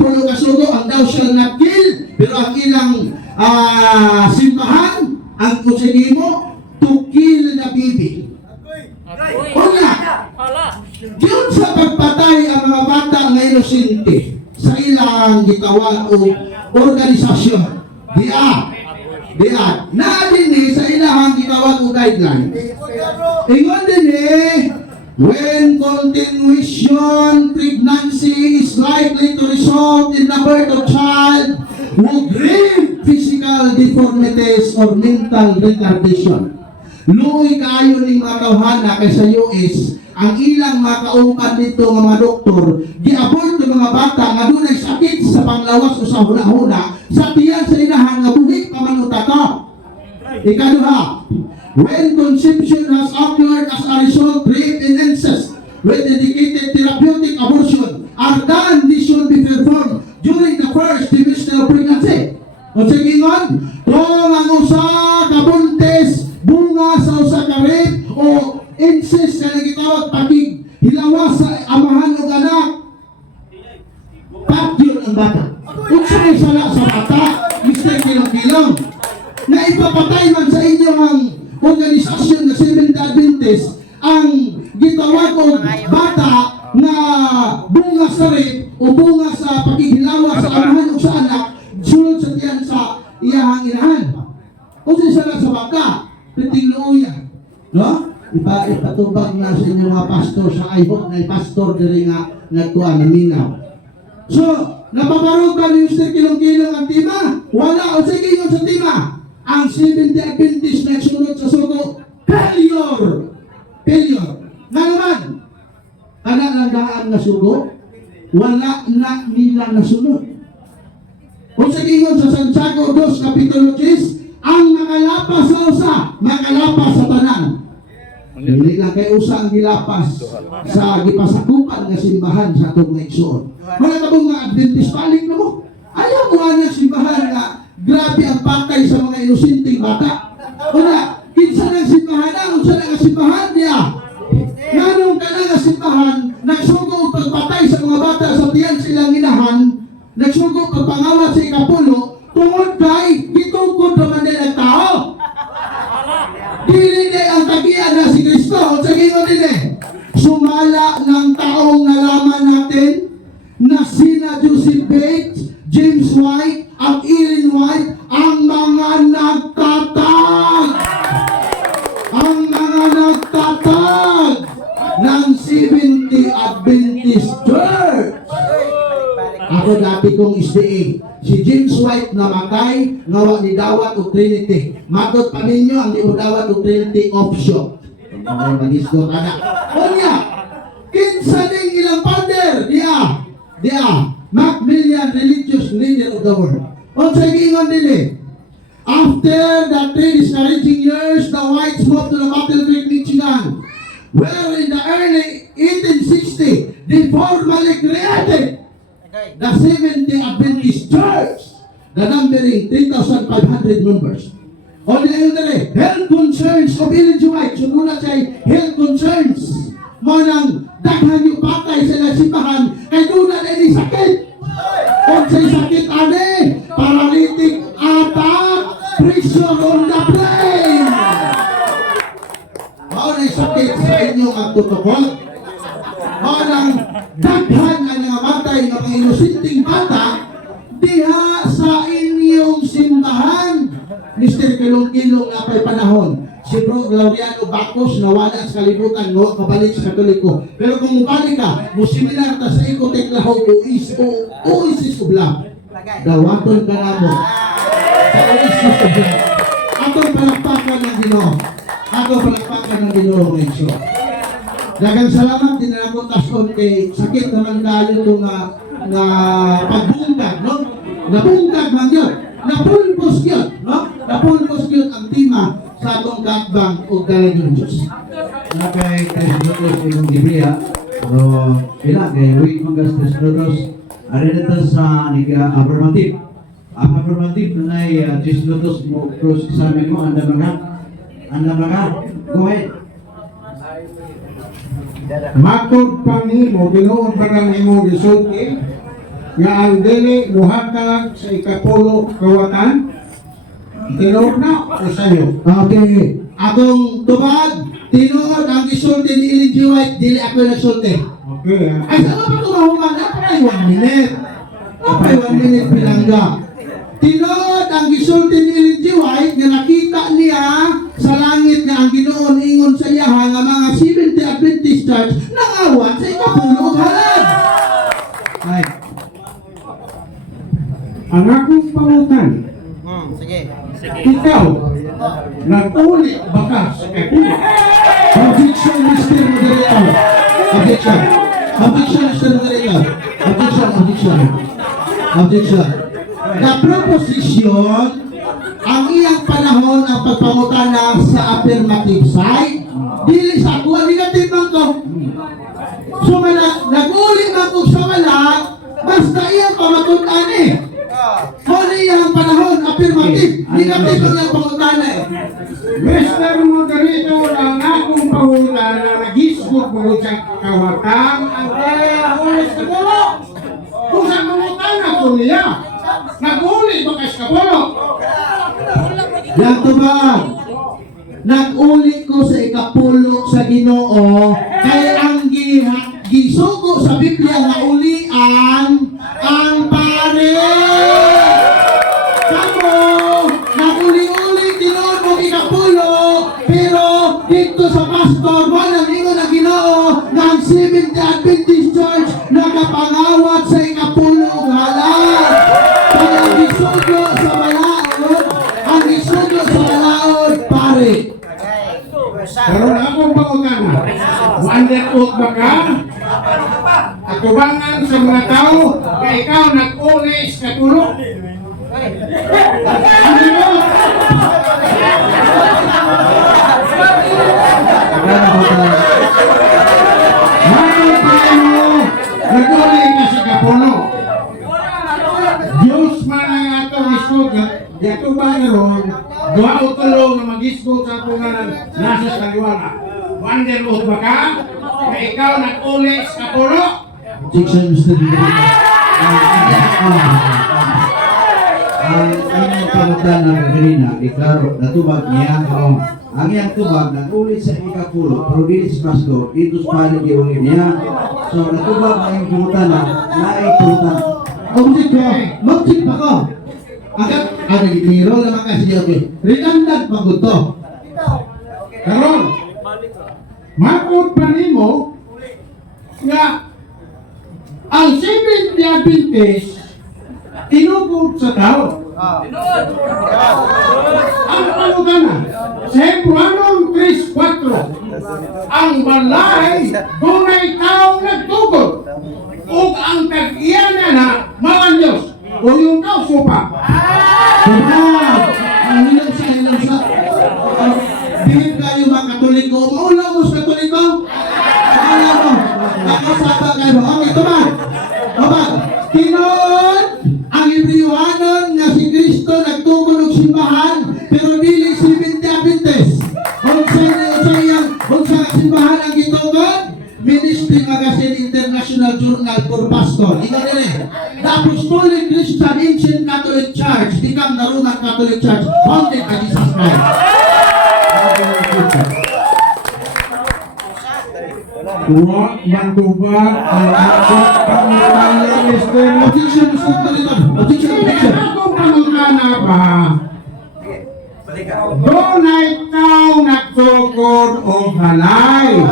pulo kasugo, ang daw siya nag-kill, pero ang ilang simbahan, ang kusinimo, to kill na bibi. Una, yun sa pagpatay ang mga bata na inosente sa ilang gitawag o organisasyon. Diyan. Nadini sa ilang gitawag o guidelines. Ingon din when continuation pregnancy is likely to result in the birth of child with grave physical deformities or mental retardation. Luoy kaayo ning mga tawhana kay sa US, ang ilang mga kaupan dito nga mga doktor, giabort ng mga bata nga dunay sakit sa panglawas o sa huna-huna, sa tiyan sa inahan nga buhi pa man utata. Ikaduha, when conception has occurred as a result of rape and incest, when dedicated therapeutic abortion are done, this should be performed during the first trimester of pregnancy. O sige ngon, kung ang usa ka buntes, bunga sa usa ka rape o incest na nagitawag pagig hilawa sa amahan o anak, patyon ang bata. Unsa may sala sa bata, Mr. Kilong-Kilong, na ipapatay man sa inyong ang organisasyon na Seventh Adventist ang gitawag o bata na bunga sa rape o bunga sa paghihilawa sa amahan o sa anak, sunod sa tiyan sa iyahang inahan. Kung sila sa baka, pitingluya. No? Ipatubag na sa inyong mga pastor sa IHOP na pastor diri nga nagkuha ng minaw. So, napaparugan ni Mr. Kilong-Kilong ang tima? Wala. O sige yun sa tima. Ang 70 Adventist na sunod sa sugo, failure. Nga naman, kana lang daan na sugo, wala na nila nasunod. Kung sa gingon sa Santiago 2, Kapitulo 10, ang nakalapas sa usa, makalapas sa tanan. Hindi lang kay usa ang gilapas sa gipasakupan nga simbahan sa atong naigsoon. Wala ka mga Adventist balik na mo. Ayaw mo ang simbahan nga grabe ang patay sa mga inosenteng bata. Wala, kinsa ng simbahan na, unsa ng simbahan niya. Nganong ka nga simbahan, nagsugo pagpatay sa mga bata sa tiyan silang inahan, nagsugo pagpangawat sa ikapulo, tungod kay gitukod naman din ang tao. Dili ang tagian na si Kristo. O sa gingon din sumala ng taong nalaman natin na sina Joseph Bates, James White, at Ellen White ang mga nagtatag. Ang mga nagtatag ng 70 Adventist Church. Ako dati kong SDA. Si James White namatay, ngawa ni dawat o Trinity. Matot pa ninyo ang di dawat o Trinity offshore. Ang mag-isdo ka na. O niya, kinsa ding ilang founder, dia, Macmillan, religious leader of the world. O sa gingon din after the 3 discouraging years, the Whites moved to the Battle Creek, Michigan, where in the early 1860, they formally created the 70 Adventist Church, the numbering 3,500 members. O nila health concerns of Ellen G. White. So muna siya health concerns. Mo nang daghan yung patay sa nagsimbahan, kay doon na din sakit. Kung sa'y sakit paralytic attack, pressure on the brain. Mao na sakit sa inyong ang tutokol. Mao nang daghan ang nangamatay ng mga inusinting bata diha sa inyong simbahan. Mr. Kilong-Kilong na pa'y panahon. Si Bro Gloriano Bacos nawala sa kalibutan mo, kabalik sa Katoliko. Pero kung mabalik ka, musimilar ta sa ikotek lahog o isis ubla. Dawaton ka na mo. Sa isis ubla. Atong palakpakan ng Ginoo. Atong palakpakan ng Ginoo, Renzo. Dagang salamat din na ako tason kay sakit naman kayo itong na pagbungkag, no? Nabungkag man yun. Napulpos yun, no? Napulpos yun ang tima sa atong katbang o dalagang Diyos. Na kay Tres Minutos imong Biblia, pero pila kay week magas Tres Minutos, ari dito sa affirmative. Ang affirmative tunay Tres Minutos mo cross examine mo, anda maka, go ahead. Matod pa nimo Ginoo parang imong gisulti nga ang dili muhatag sa ikapulo kawatan. Tinuod na o sayo. Okay. Atong tubag, tinuod ang isulti ni Ellen G. White, dili ako nagsulti. Okay, ah. Ay, saan pa tumahuman? Napay 1 minute. Napay 1 minute pilangga. Tinood ang gisulti ni Ellen G. White nga nakita niya sa langit nga ang Ginoon ingon sa iya nga mga 70 Adventist Church nangawat sa ikapulo ug halad. Ay, Ang akong pangutan, Sige. ikaw, nag-uli ba ka sa kapila? Objection, Mr. Moderator. Objection. Objection, Mr. Moderator. Objection. Objection. The proposition, ang iyang panahon ang pagpangutana sa affirmative side, dili sa ako, negative man ko. So, nag-uli man ko sa wala, basta iyang pamatutan eh. Kung iyang panahon, affirmative, negative ang iyang pangutana eh. Mr. Moderator, ang akong pangutan na nag-isgot mo sa kawatan, ang kaya ulis na pulo. Kung sa pangutan ako niya, nag-uli ba ka sa pulo? Yan to ba? Nag-ulit ko sa ikapulo sa Ginoo kay ang gisugo sa Biblia nga ulian ang pare. Kamo, nag-uli-uli tinuod mo ikapulo pero dito sa pastor wala ningon ang Ginoo nga ang Seventh-day Adventist Church nakapangawat sa ikapulo halal. Kaya ang gisugo sa balaod, ang gisugo sa balaod pare. Pero na akong pangutan na, wonderful ba ka? Atubangan sa mga tao, na ikaw nag-uli sa tulo. Ano yun? Mayroon pa mo, nag-uli ka sa kapulo. Diyos man ang atong isog, yato ba naroon, duha o tulo na mag-isog sa tunganan nasa sa kaliwala. Wonderful ba ka? Na ikaw nag-uli sa kapulo? Objection, Mr. Moderator. ang inyong pangutan ng Gagarina, iklaro, natubag niya, ang iyang tubag, nag-ulit sa ikapulo, pero dili si Pastor, dito sa panig iulit niya. So, natubag ang iyong pangutan na naipuntan. Object ko, mag-check pa ko. Agad, nagitiro naman kasi okay. Redundant pagod to. Karon, makot pa nimo nga ang Seventh-day Adventist tinugod sa tao. Ang panutana, sa Hebreanon 3:4, ang balay dunay taong nagtugod ug ang tag-iyanan na mga Diyos o yung tao supa. Wow! Ang hilang sa. Bihim kayo mga Katoliko. Maulaw mo sa Katoliko? Maulaw mo. Nakasaba kayo. Okay, tumag. Tumag. Tinon, ang Hebraeanon nga si Kristo nagtugod og simbahan, pero dili Seventh-day Adventist. Kung sa simbahan ang gitugod, Ministry Magazine International Journal for Pastor. Ito din The Apostolic Christian Ancient Catholic Church become the Roman Catholic Church founded by Jesus Christ. Huwag matubag ang akong pangalanan, Mr. Objection, Mr. Balikan. Objection, objection. Akong pangalanan ba? Dunay tao nagtukod o balay.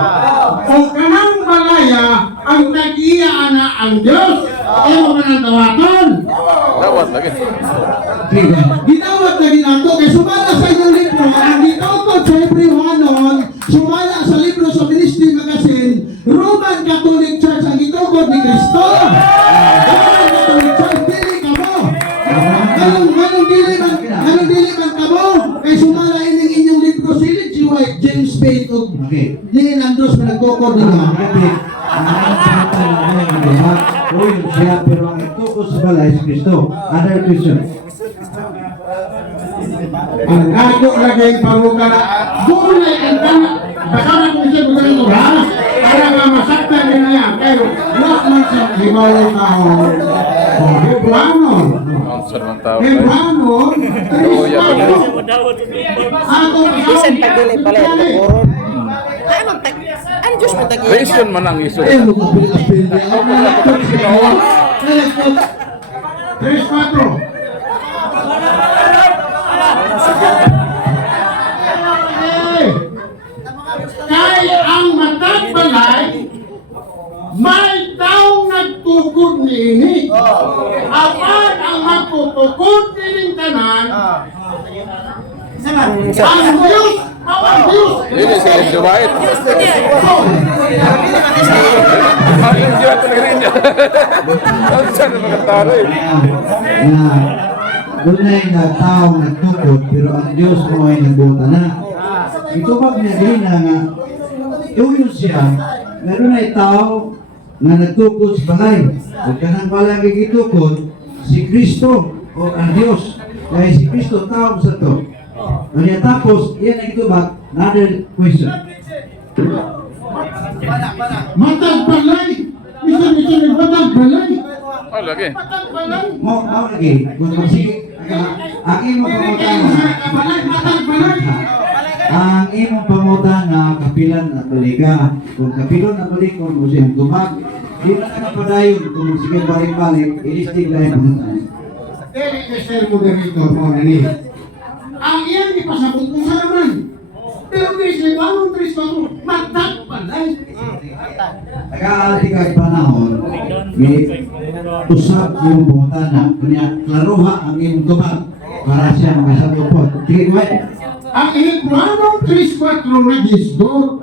O kanang balaya ang nag-iya na ang Diyos. Ewan ka ng tawaton. Dawat lagi. Ginawat na ginato kay sumala sa inyong libro ang gitawag sa Hebrewanon, sumala sa libro sa Ministry Magazine, Roman Catholic Church ang gitawag ni Kristo. Roman Catholic Church, dili ka mo. Anong dili man ka mo? Kay sumala ining inyong libro silid si White, James Spade o Okay. ni Andros na nagkokod nila. Siya, pero ang ito ko sa balay si Kristo. Other question. Ang ako lagay paruka na dunay ang tama. Baka na kung siya magaling mo ha? Kaya nga masaktan din na yan. Pero wala man sa himawang taon. O, Hebrano. Ang sarang tao. Hebrano. Luya pa na. Ako Bisan pagdili pala ito koron. Anong tag... Ang Diyos mo tag-iya? Reason man ang iso. Ayun, magkapil-apil niya. Ang mga Tres, cuatro. Kaya ang matang balay, may taong nagtukod niini. Apan ang magtutukod nining tanan, ang Diyos, ang Diyos. Ini si Ed White. Ayun siya talaga rin niya. Ang sarang mga taro eh. Dunay nga tao nagtukod pero ang Diyos mo ay nagbuta na. Ito pag naging na nga tuyo siya, meron ay tao na nagtukod sa balay. Huwag ka nang palagi itukod si Kristo o ang Diyos. Kaya si Kristo tao sa to. Kaya tapos, yan ang itubak, another question. Matag balay. Isa matag balay. Oh, lagi. Matag balay. Mo lagi, kung magsige, ang imong pangutana, Matag balay. ang imong pangutana, kapilan na balika. Kung kapilon na balik, kung musiyang tubag, di na nakapadayon, kung sige balik-balik, ilistig na yung pangutana. Sir Moderator mo na ni. Ang iyan ipasabot ko sa naman. Pero Chris, anong Chris ba mo? Matag balay. Nag-aalati ka panahon, may usap yung pangutana, kanya klaruha ang imong tubag, para siya makasabot po. Sige, kuwait. Ang Hebranong 3:4 na gisdor.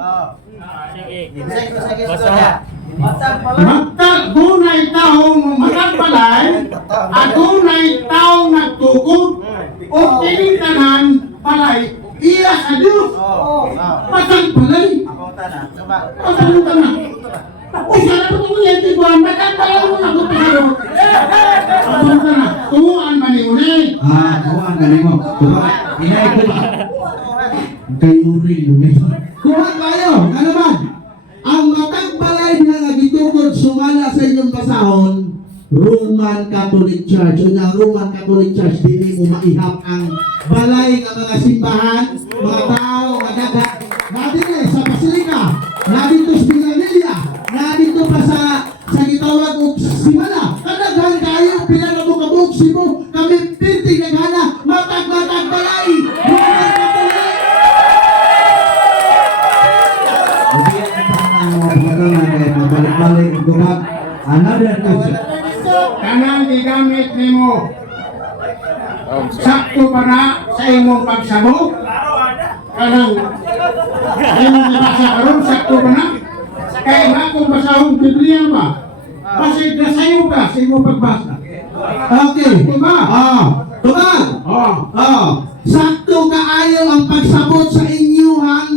Matag dunay taong matag balay, at dunay taong nagtukod, o tinitanan balay, iya sa Diyos. Matag balay. Matag balay. O sana po itong yan, tiguan, matag balay mo na kung pagkaro. Matag balay. Tuhan maniunay. Kuhaan ka mo. Tubag, inay tubag. Kay Uri, Kuha kayo, ano ba? Ang matang balay na nagitukod sumala sa inyong basahon, Roman Catholic Church. O na Roman Catholic Church, dili mo maihap ang balay ng mga simbahan, mga tao, mga dagat. Nadito sa Basilika, nadito sa Pinamilya, nadito pa sa gitawag o Simala. Kadaghan kayo, pinagabog-abog simo, kami pintig naghana, matag-matag balay! Roman Catholic! Bigyan ka pa ng mga pangalaman kaya mabalik-balik ang tubag. Another question. Kanang gigamit nimo. Sakto pa na sa imong pagsabot. Kanang imong nabasa karon sakto pa na. Kaya nga kung basahong Biblia ba? Basig na sa'yo ka sa imong pagbasa. Okay. Tuma. Tubag! Oh. Sakto kaayo ang pagsabot sa inyuhang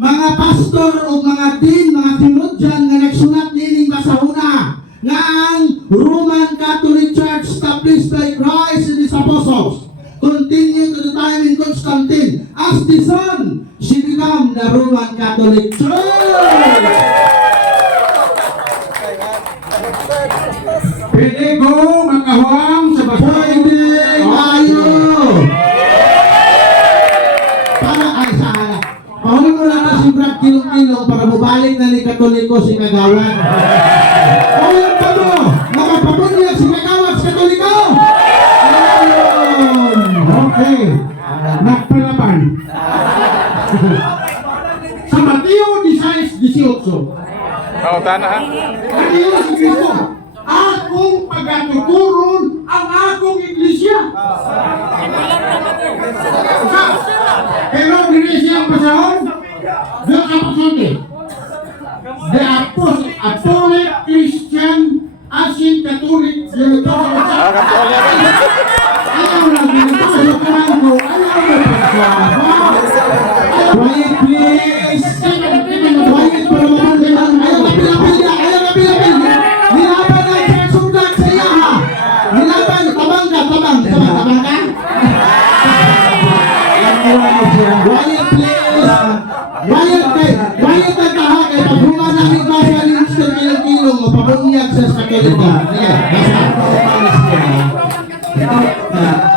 mga pastor o mga din, mga tinudyan nga nagsulat nining basahuna nga ang Roman Catholic Church established by Christ and His Apostles continue to the time in Constantine as the Son, she became the Roman Catholic Church. Pwede ko makahuang sa basahong Pwede kayo! Para ay sa Pahuli mo lang na si Brad kilong-kilong para Nabalik na ni Katoliko si Kagawan. O yung pa mo, nakapabunyag si Kagawan sa Katoliko. Ayun. Okay. Nagpalaban. Sa Mateo 16:18. Kautan na ha. Mateo si Kristo. Akong pagatuturon ang akong iglesia. Pero dili siyang pasahon. The Apostolic. The Apostolic Christian Asin Catholic. Ayaw lang dito sa lukuran ko. Ayaw na pasahon. Quiet please. Quiet para mamandalan. Ayaw na pila-pila. Ayaw na pila-pila. Nilaban na yung sundak sa iya ha. Nilaban. Tabang ka. Tabang ka. Quiet please. Quiet na ka ha. Kaya pagbunga namin basa ni Mr. Kilong-Kilong. Mapabunyag sa sakalita.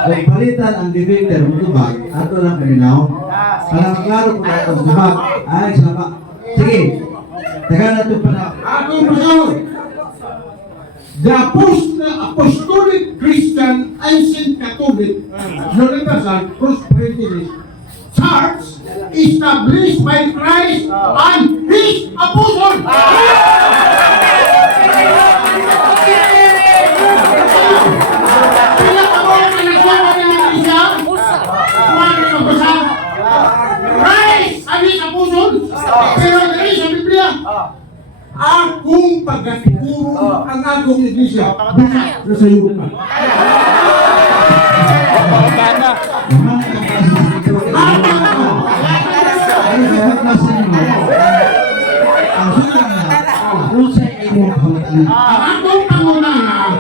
Kung palitan ang debater mo tubag, ato lang kaminaw. Para maklaro kung ato ang tubag. Ay, sama. Sige. Taga na ito pa na. Akong pasahon. The Apostolic Christian Ancient Catholic Universal Prosperity Church established by Christ and His Apostle. Kaya ako ang pinagsawa ng isa, kumain ng basa. Christ and His Apostle. Pero dali sa Biblia, akong pagkaturo ang akong iglesia. Buka na sa iyo pa. Kautan na. Ang akong pangunahan,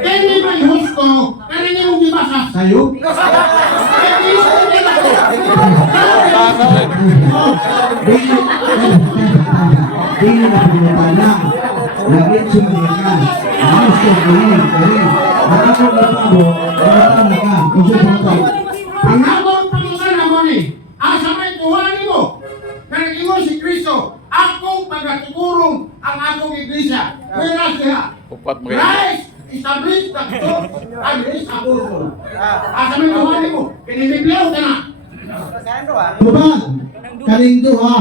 hindi ba yung husto, pero hindi mo gibasa. Kayo? Dili na pinuntan na. Lagit sumulika. Gusto ko rin. Nakako na tabo. Nakatan na ka. Gusto ko ito. Ang akong pangunahan mo ni, asa may tuhanin mo, kanang mo si Kristo, akong pagkatukurong ang akong iglesia. Whereas diha, Upat mo kayo. Christ established the church and His Apostle. Asa may tuhanin mo, kinimiblaw ka na. Tubag. Kaling duha.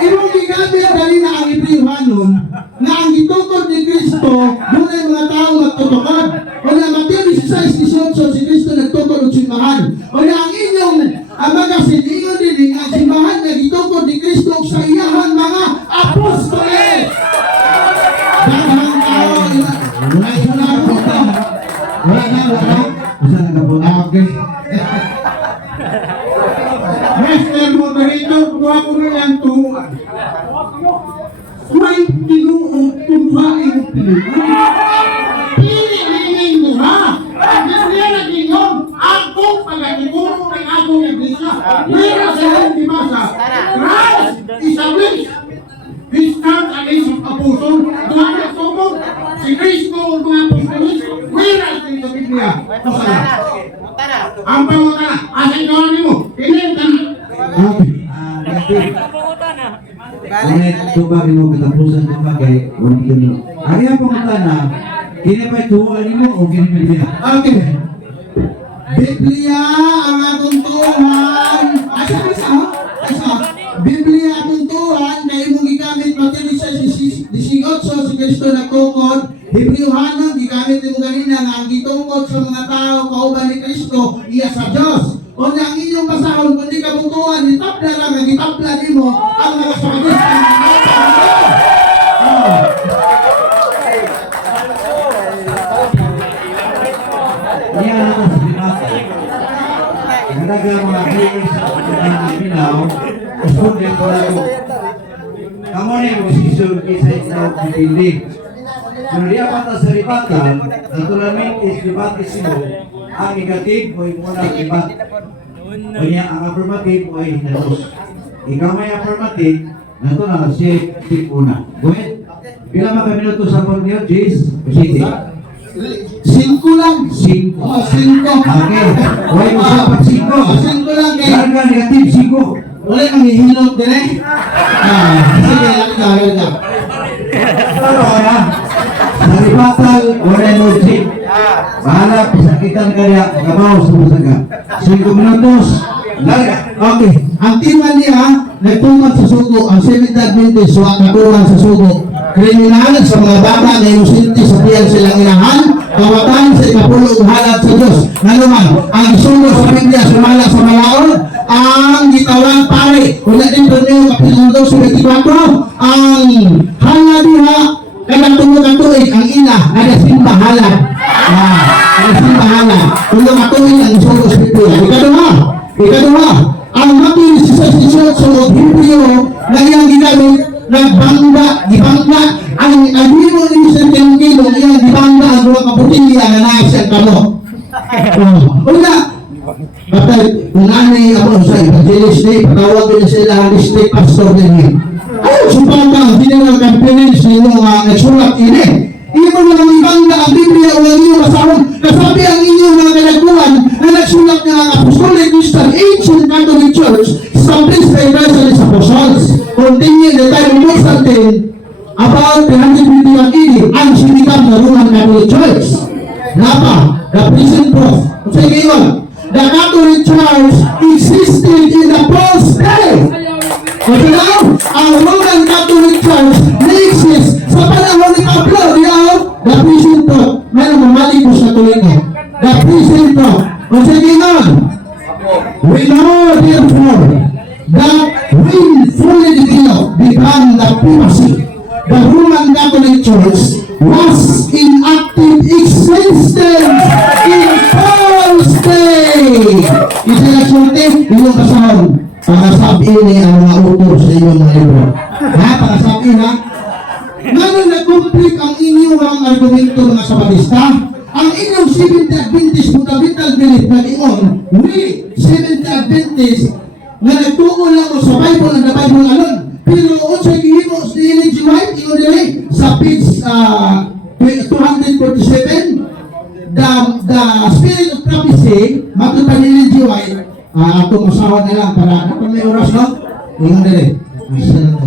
Imong gigamit dali na ang Ibrihanon na ang gitukod ni Kristo muna yung mga tao nagtutukod. Wala Mateo 16:18 si Kristo nagtukod ng simbahan. Wala ang inyong mga siningon din ang simbahan na gitukod ni Kristo sa iyahan mga apostoles. Daghang tao wala sila punta. Wala na. Isa na ka po na. Okay. Mr. Moderator, kuha ko na yan tuhuan. May tinuong tuhain mo pilihan. Pili-liling mo ha. Hindi na ginyon. Akong pagkatuguro ng akong iglesia. Wala sa iyong dimasa. Christ established His church and His apostle. Tuhan na tumog. Si Kristo ang mga apostolis. Wala sa iyong Biblia. Masala. Ang pangutana. Asan kawanin mo? Pilihan ka na. Ngunit tubag mo katapusan ng bagay, huwag yun. Ari ang pangutana, kinapay tuwan mo o kinapay Okay. Biblia ang atong tuhan. Asa? Biblia atong tuhan na imong gigamit Mateo 16:18 si Kristo nagtukod. Hebrewhanon gigamit mo ganina nga ang gitungkod sa mga tao kauban ni Kristo iya sa Dios. O ang inyong basahon kundi kabutuan gitabla lang ang gitabla nimo ang mga sagot. Yan ang sa binata. Ang dagang mga viewers ng Minaw, student ko lang ko. Kamu na yung musisyon kisa ikaw pipili. Kung di apa ta sa ribatan, naturalmente is ribatismo, ang negative o yung unang ribat. O niya, ang affirmative o ay hinalos. Ikaw may affirmative, natural siya tip una. Go ahead. Pila mga minuto sa pag niyo, Jace? Proceed. 5 lang. 5. 5. Okay. Why mo siya pag 5? 5 lang kay Karga negative 5. wala nang hihilot din eh. Sige, lagi ka. Pero na, naribatal, wala no jeep. Bahala, pisakitan kaya, kabaw sa musaga. 5 minutos, larga. Okay. Ang timan niya, nagtumat sa sugo. Ang 7th Adventist, so kakuha sa sugo. Kriminal sa mga bata na inusinti sa tiyan silang inahan, kawatan sa ikapulong halad sa Diyos. Nanuman, ang sugo sa Biblia, sumala sa malaon, ang gitawan pare. Wala din po niyo, kapitulong 12:24, ang halad niya, kadang tulong ang tuig, ang ina, nagasimba halad. Nagasimba halad. Tulong ang tuig, ang sugo sa Biblia. Ikaduha, ang mati sa susunod Hebreo na iyang ginamit nagbangga, gibangga ang agwiro ni San Teongkilo iyang gibangga ang mga kaputilya na naisang kamo. Una, patay, kung nanay ako sa evangelist day, patawag nila sila ang district pastor din. Ayaw, supang hindi nila campaigns ninyo nagsulat ini. Iyo mo lang ibangga ang Biblia o ang iyong masahon. Kasabi ang inyong mga kalaguan na nagsulat ng Apostolic Christian Ancient Catholic Church established by Evangelist Apostles. Continue the time of Constantine about 350 AD ang sinikap na Roman Catholic Church. Napa, the present proof. Sige yun, the Catholic Church existed in the first day. Kasi now, ang Roman Catholic Church na-exist sa panahon ni Pablo, the present proof. Mayroon mamali ko sa tuloy ko. The present proof. Kasi ngayon, we know therefore that when fully developed become the papacy, the Roman Catholic Church was in active existence in first day. Isa na sulti, inyong kasahon. Pakasabi ni ang mga autor sa inyong mga libro. Pakasabi ha? Ngayon nag-complete ang inyong argumento mga Sabatista. Ang inyong Seventh Adventist fundamental belief na ingon, we Seventh Adventist nga nagtuo lang mo sa Bible ang Bible alone. Pero kung sa gihimo sa Ellen G. White, ingon nila sa page 247, the spirit of prophecy, matupan ni Ellen G. White, atong masawa na lang para kung may oras no? Ingon nila.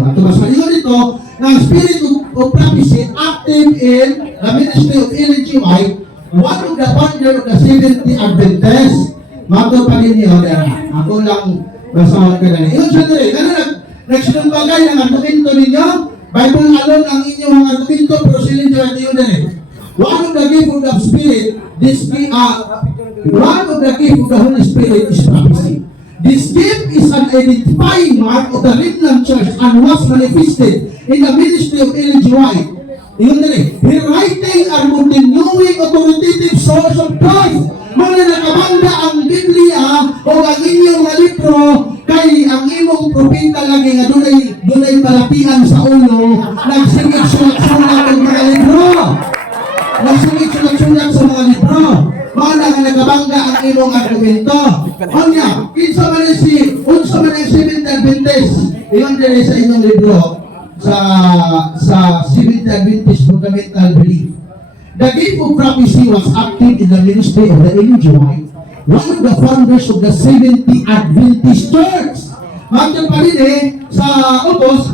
Atong masawa. Ingon dito, ang spirit of prophecy active in the ministry of Ellen G. White, one of the founder of the Seventh Adventist. Matupan niyo, ako lang basahan ka na. Yun siya nila. Ano nagsinumbagay ng argumento ninyo? Bible alone ang inyong mga argumento, pero silin dyan yun nila. One of the gift of the Spirit, one of the gift of the Holy Spirit is prophecy. This gift is an identifying mark of the remnant church and was manifested in the ministry of Ellen G. White. Yun nila. Her writing are continuing authoritative source of truth. Muna nakabangga ang Biblia o ang inyong mga libro kay ang imong propeta lagi nga dunay palatian sa ulo nagsingit sulat-sulat ang mga libro. Nagsingit sulat-sulat sa mga libro. Muna nga nakabangga ang imong argumento. Onya, kinsa man ang Seventh Adventist iyon din sa inyong libro sa Seventh Adventist fundamental belief. The gift of prophecy was active in the ministry of the Ellen G. White, one of the founders of the Seventh Adventist Church. Magdang pa rin sa upos,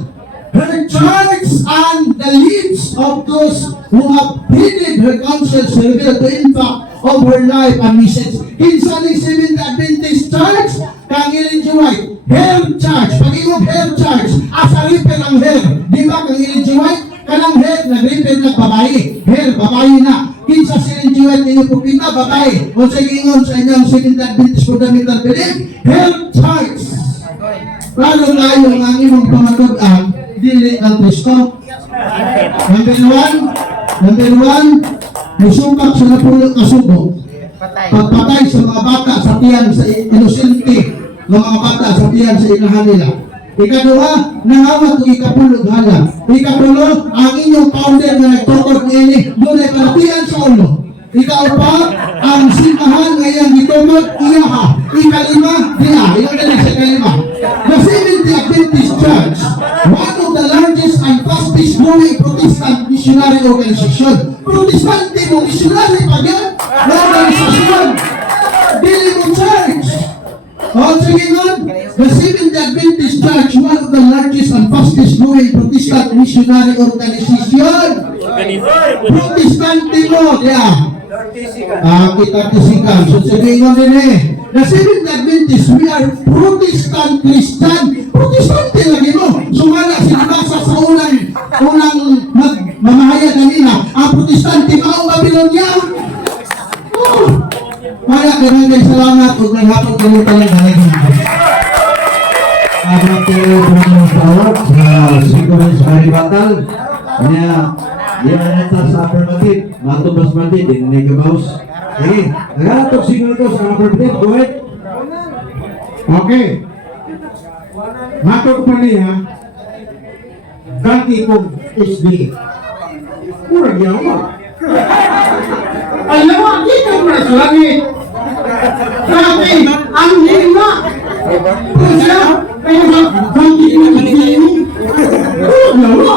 her church and the lips of those who have heeded her counsels revealed the impact of her life and message. Kinsa ni Seventh Adventist Church, kang Ellen G. White, hair church. Pag-ingog hair church, asa repair ang hair. Di ba kang Ellen G. White? Kanang hair, nag-repair na babae. Hair, babae na. Kinsa si Ellen G. White, ninyo po kita, babae. O sa ingon sa inyong Seventh Adventist fundamental belief, hair church. Lalo tayo ang imong pamatudan, dili ang Kristo. Number one, musubak sa napulong kasubo. Pagpatay sa mga bata sa tiyan sa inosente, mga bata sa tiyan sa inahan nila. Ikaduha, nangawat o ikapulog hala. Ikatulo, ang inyong founder na nagtukod niya, doon ay palatian sa ulo. Ikaupa, ang simbahan ngayang gitumod, iyaha. Ikalima, diya. Iyon na sa kalima. The Seventh Adventist Church, one of the largest and fastest growing Protestant missionary organization. Protestante mo, missionary pa yan na organisasyon. Dili mo church. O, sige nun, the Seventh-day Adventist Church, one of the largest and fastest growing Protestant missionary organization. Protestante mo, yeah. Kita tisikan. So, sabihin mo din the Seventh-day Adventist, we are Protestant Christian. Protestante lagi mo. Sumala, sinabasa sa unang mamahaya kanina, ang Protestante, maong Babylonia. Kaya maraming salamat kung naghapon kami talang dahil. Abang tayo maraming tawag sa siguro sa kalibatal. Kaya, di na nata sa affirmative, matubas mati, di na nagabaws. Okay, nagatok siguro ito sa affirmative, go ahead. Okay. Matok pa niya, dati kong SD. Murag yawa. Alam mo, dito mo na sa langit. Dati, ang hima. Pusya, pero dati ko na SD. Murag yawa.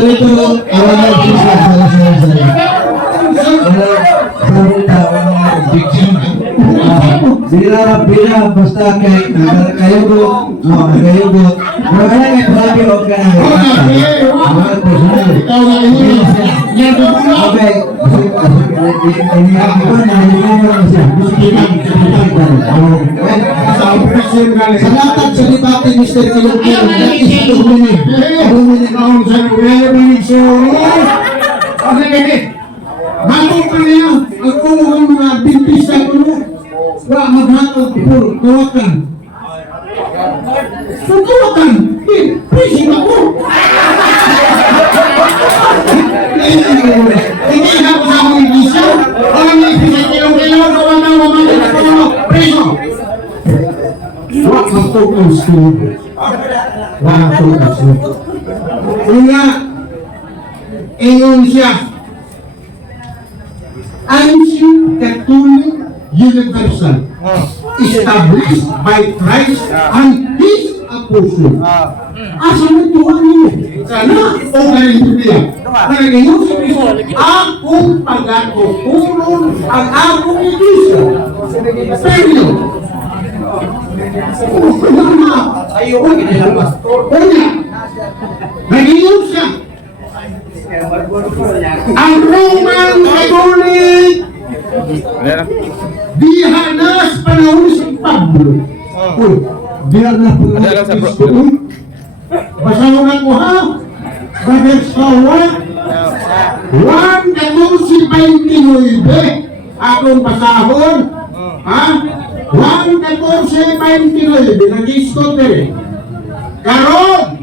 Ito, awalan siya Bila basta kayo go, makanya sabi o ka na. Okay. Ini ako na salamat sa debate Mr. Kilongkil. Matong pa niya, ang kumuhang mga bintisa ko mo, wa maghatong puro, kawakan. Kung kawakan, prisip ako. Hindi na ko sa mga ibisa, ang mga ibisa kilong-kilong, kawakan, wamangin ako mo, preso. Wa matong school. Wa matong school. Kaya, ingon siya, ancient Catholic Universal established by Christ and His Apostle. Asa mo ito ang nyo? Sana o karintubiya. Nagayon si Cristo, akong pagkatutunon ang akong iglesia. Pero, ayaw ka ginilabas. Una, nagayon siya. Ang Roman Catholic dihanas panahon si Pablo. Dihanas panahon si Pablo. Basahin ako ha. Bakit sa 1:14:29 akong basahon. Ha? 1:14:29 nag-iskot eh. Karon,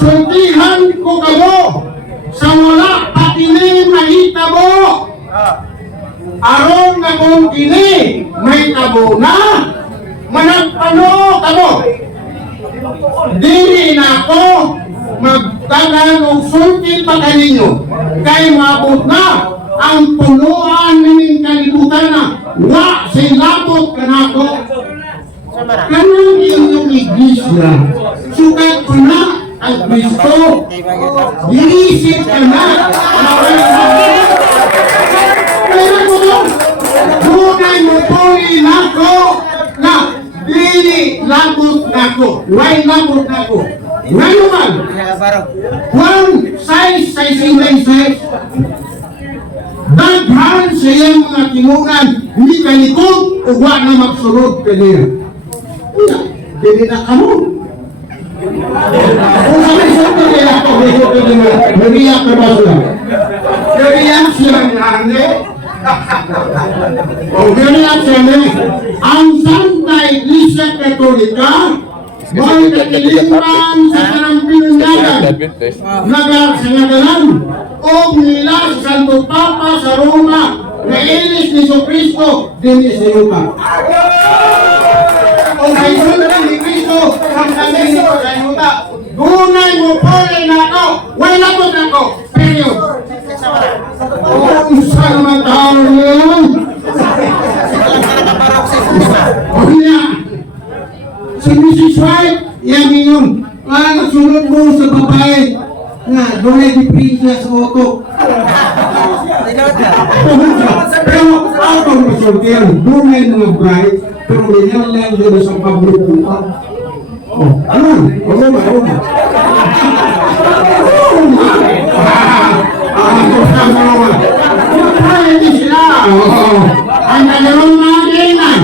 sultihan ko kayo sa wala patili mahitabo. Aron na kung kini may tabo na, managpano kamo. Dili na ako magtagan o sulti pa kaninyo. Kay maabot na ang punuan ng kalibutan na wa silabot ka na ako. Kanang inyong iglesia, sukat ko na ang Kristo. Dinisip ka na. Kaya ko mo, dunay mo puli na ko na dili labot na ko. Why labot na ko? Ngayon man, one size sa isang size, daghan sa iyang mga tingunan, hindi ka likod o wala na magsulod ka niya. Dili na kamo. Kung sabi-sabi nila ako, nariyak ka ba sila? Nariyak sila ni Arne? O nariyak sila ni ang Santa Iglesia Katolika may kakiliman sa kanang pinunyagan nagsangagalan o nila sa Santo Papa sa Roma na ilis ni Jesucristo din sa Yuta. O sa isunod ni Cristo ang sabi ni sa Yuta, dunay mo pole na ako, wala mo na ako, period. O isa naman tao yun. O niya, 5, yan yun. Nasunod mo sa babae nga, doon di princess Otto. Pero ako ang masulti yan, doon ay mga bride, pero ganyan lang doon sa paglupukan. Oh, ano? Oo ba? Pwede sila. Ang nagawang mga kainan.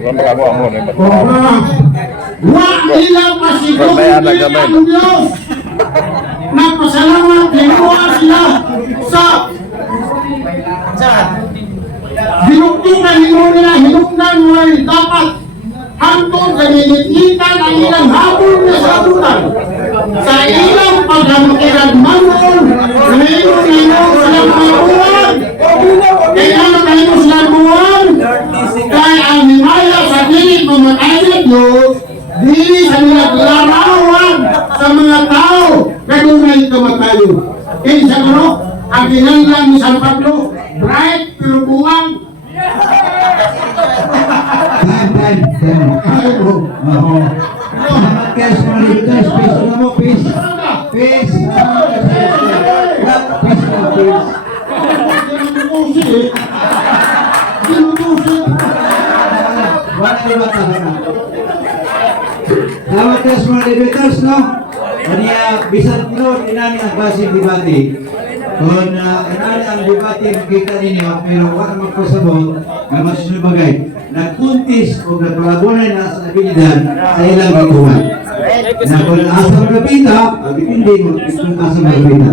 Wala makamu Wa ilang masiguro ang Diyos. Nagpasalamat kinuha sila sa hinugtungan nila, hinugnan mo ay dapat hantong kaninitan ang ilang habol na sabutan. Sa ilang paghamukiran manon, ngayon silang mga buwan. Kaya kayo silang buwan. Kaya ang himaya sa dinig mamatay na Diyos, dili sa mga larawan sa mga tao na dunay kamatayo. Kaya sa ano, ang kinanglan ni San Pablo, bright pero buwang. Time. Cash money, cash, peace. Ano mo, peace? Peace. Salamat kayo mga debaters, no? Kanya, bisan pilot, inani ang klaseng debate. Kung inani ang debate, makita ninyo, pero wala magpasabot, na masunod bagay, nagpuntis o nagpalabunan na sa abilidad sa ilang gituhan. Na kung asang kapita, dipindi mo, kung asang kapita.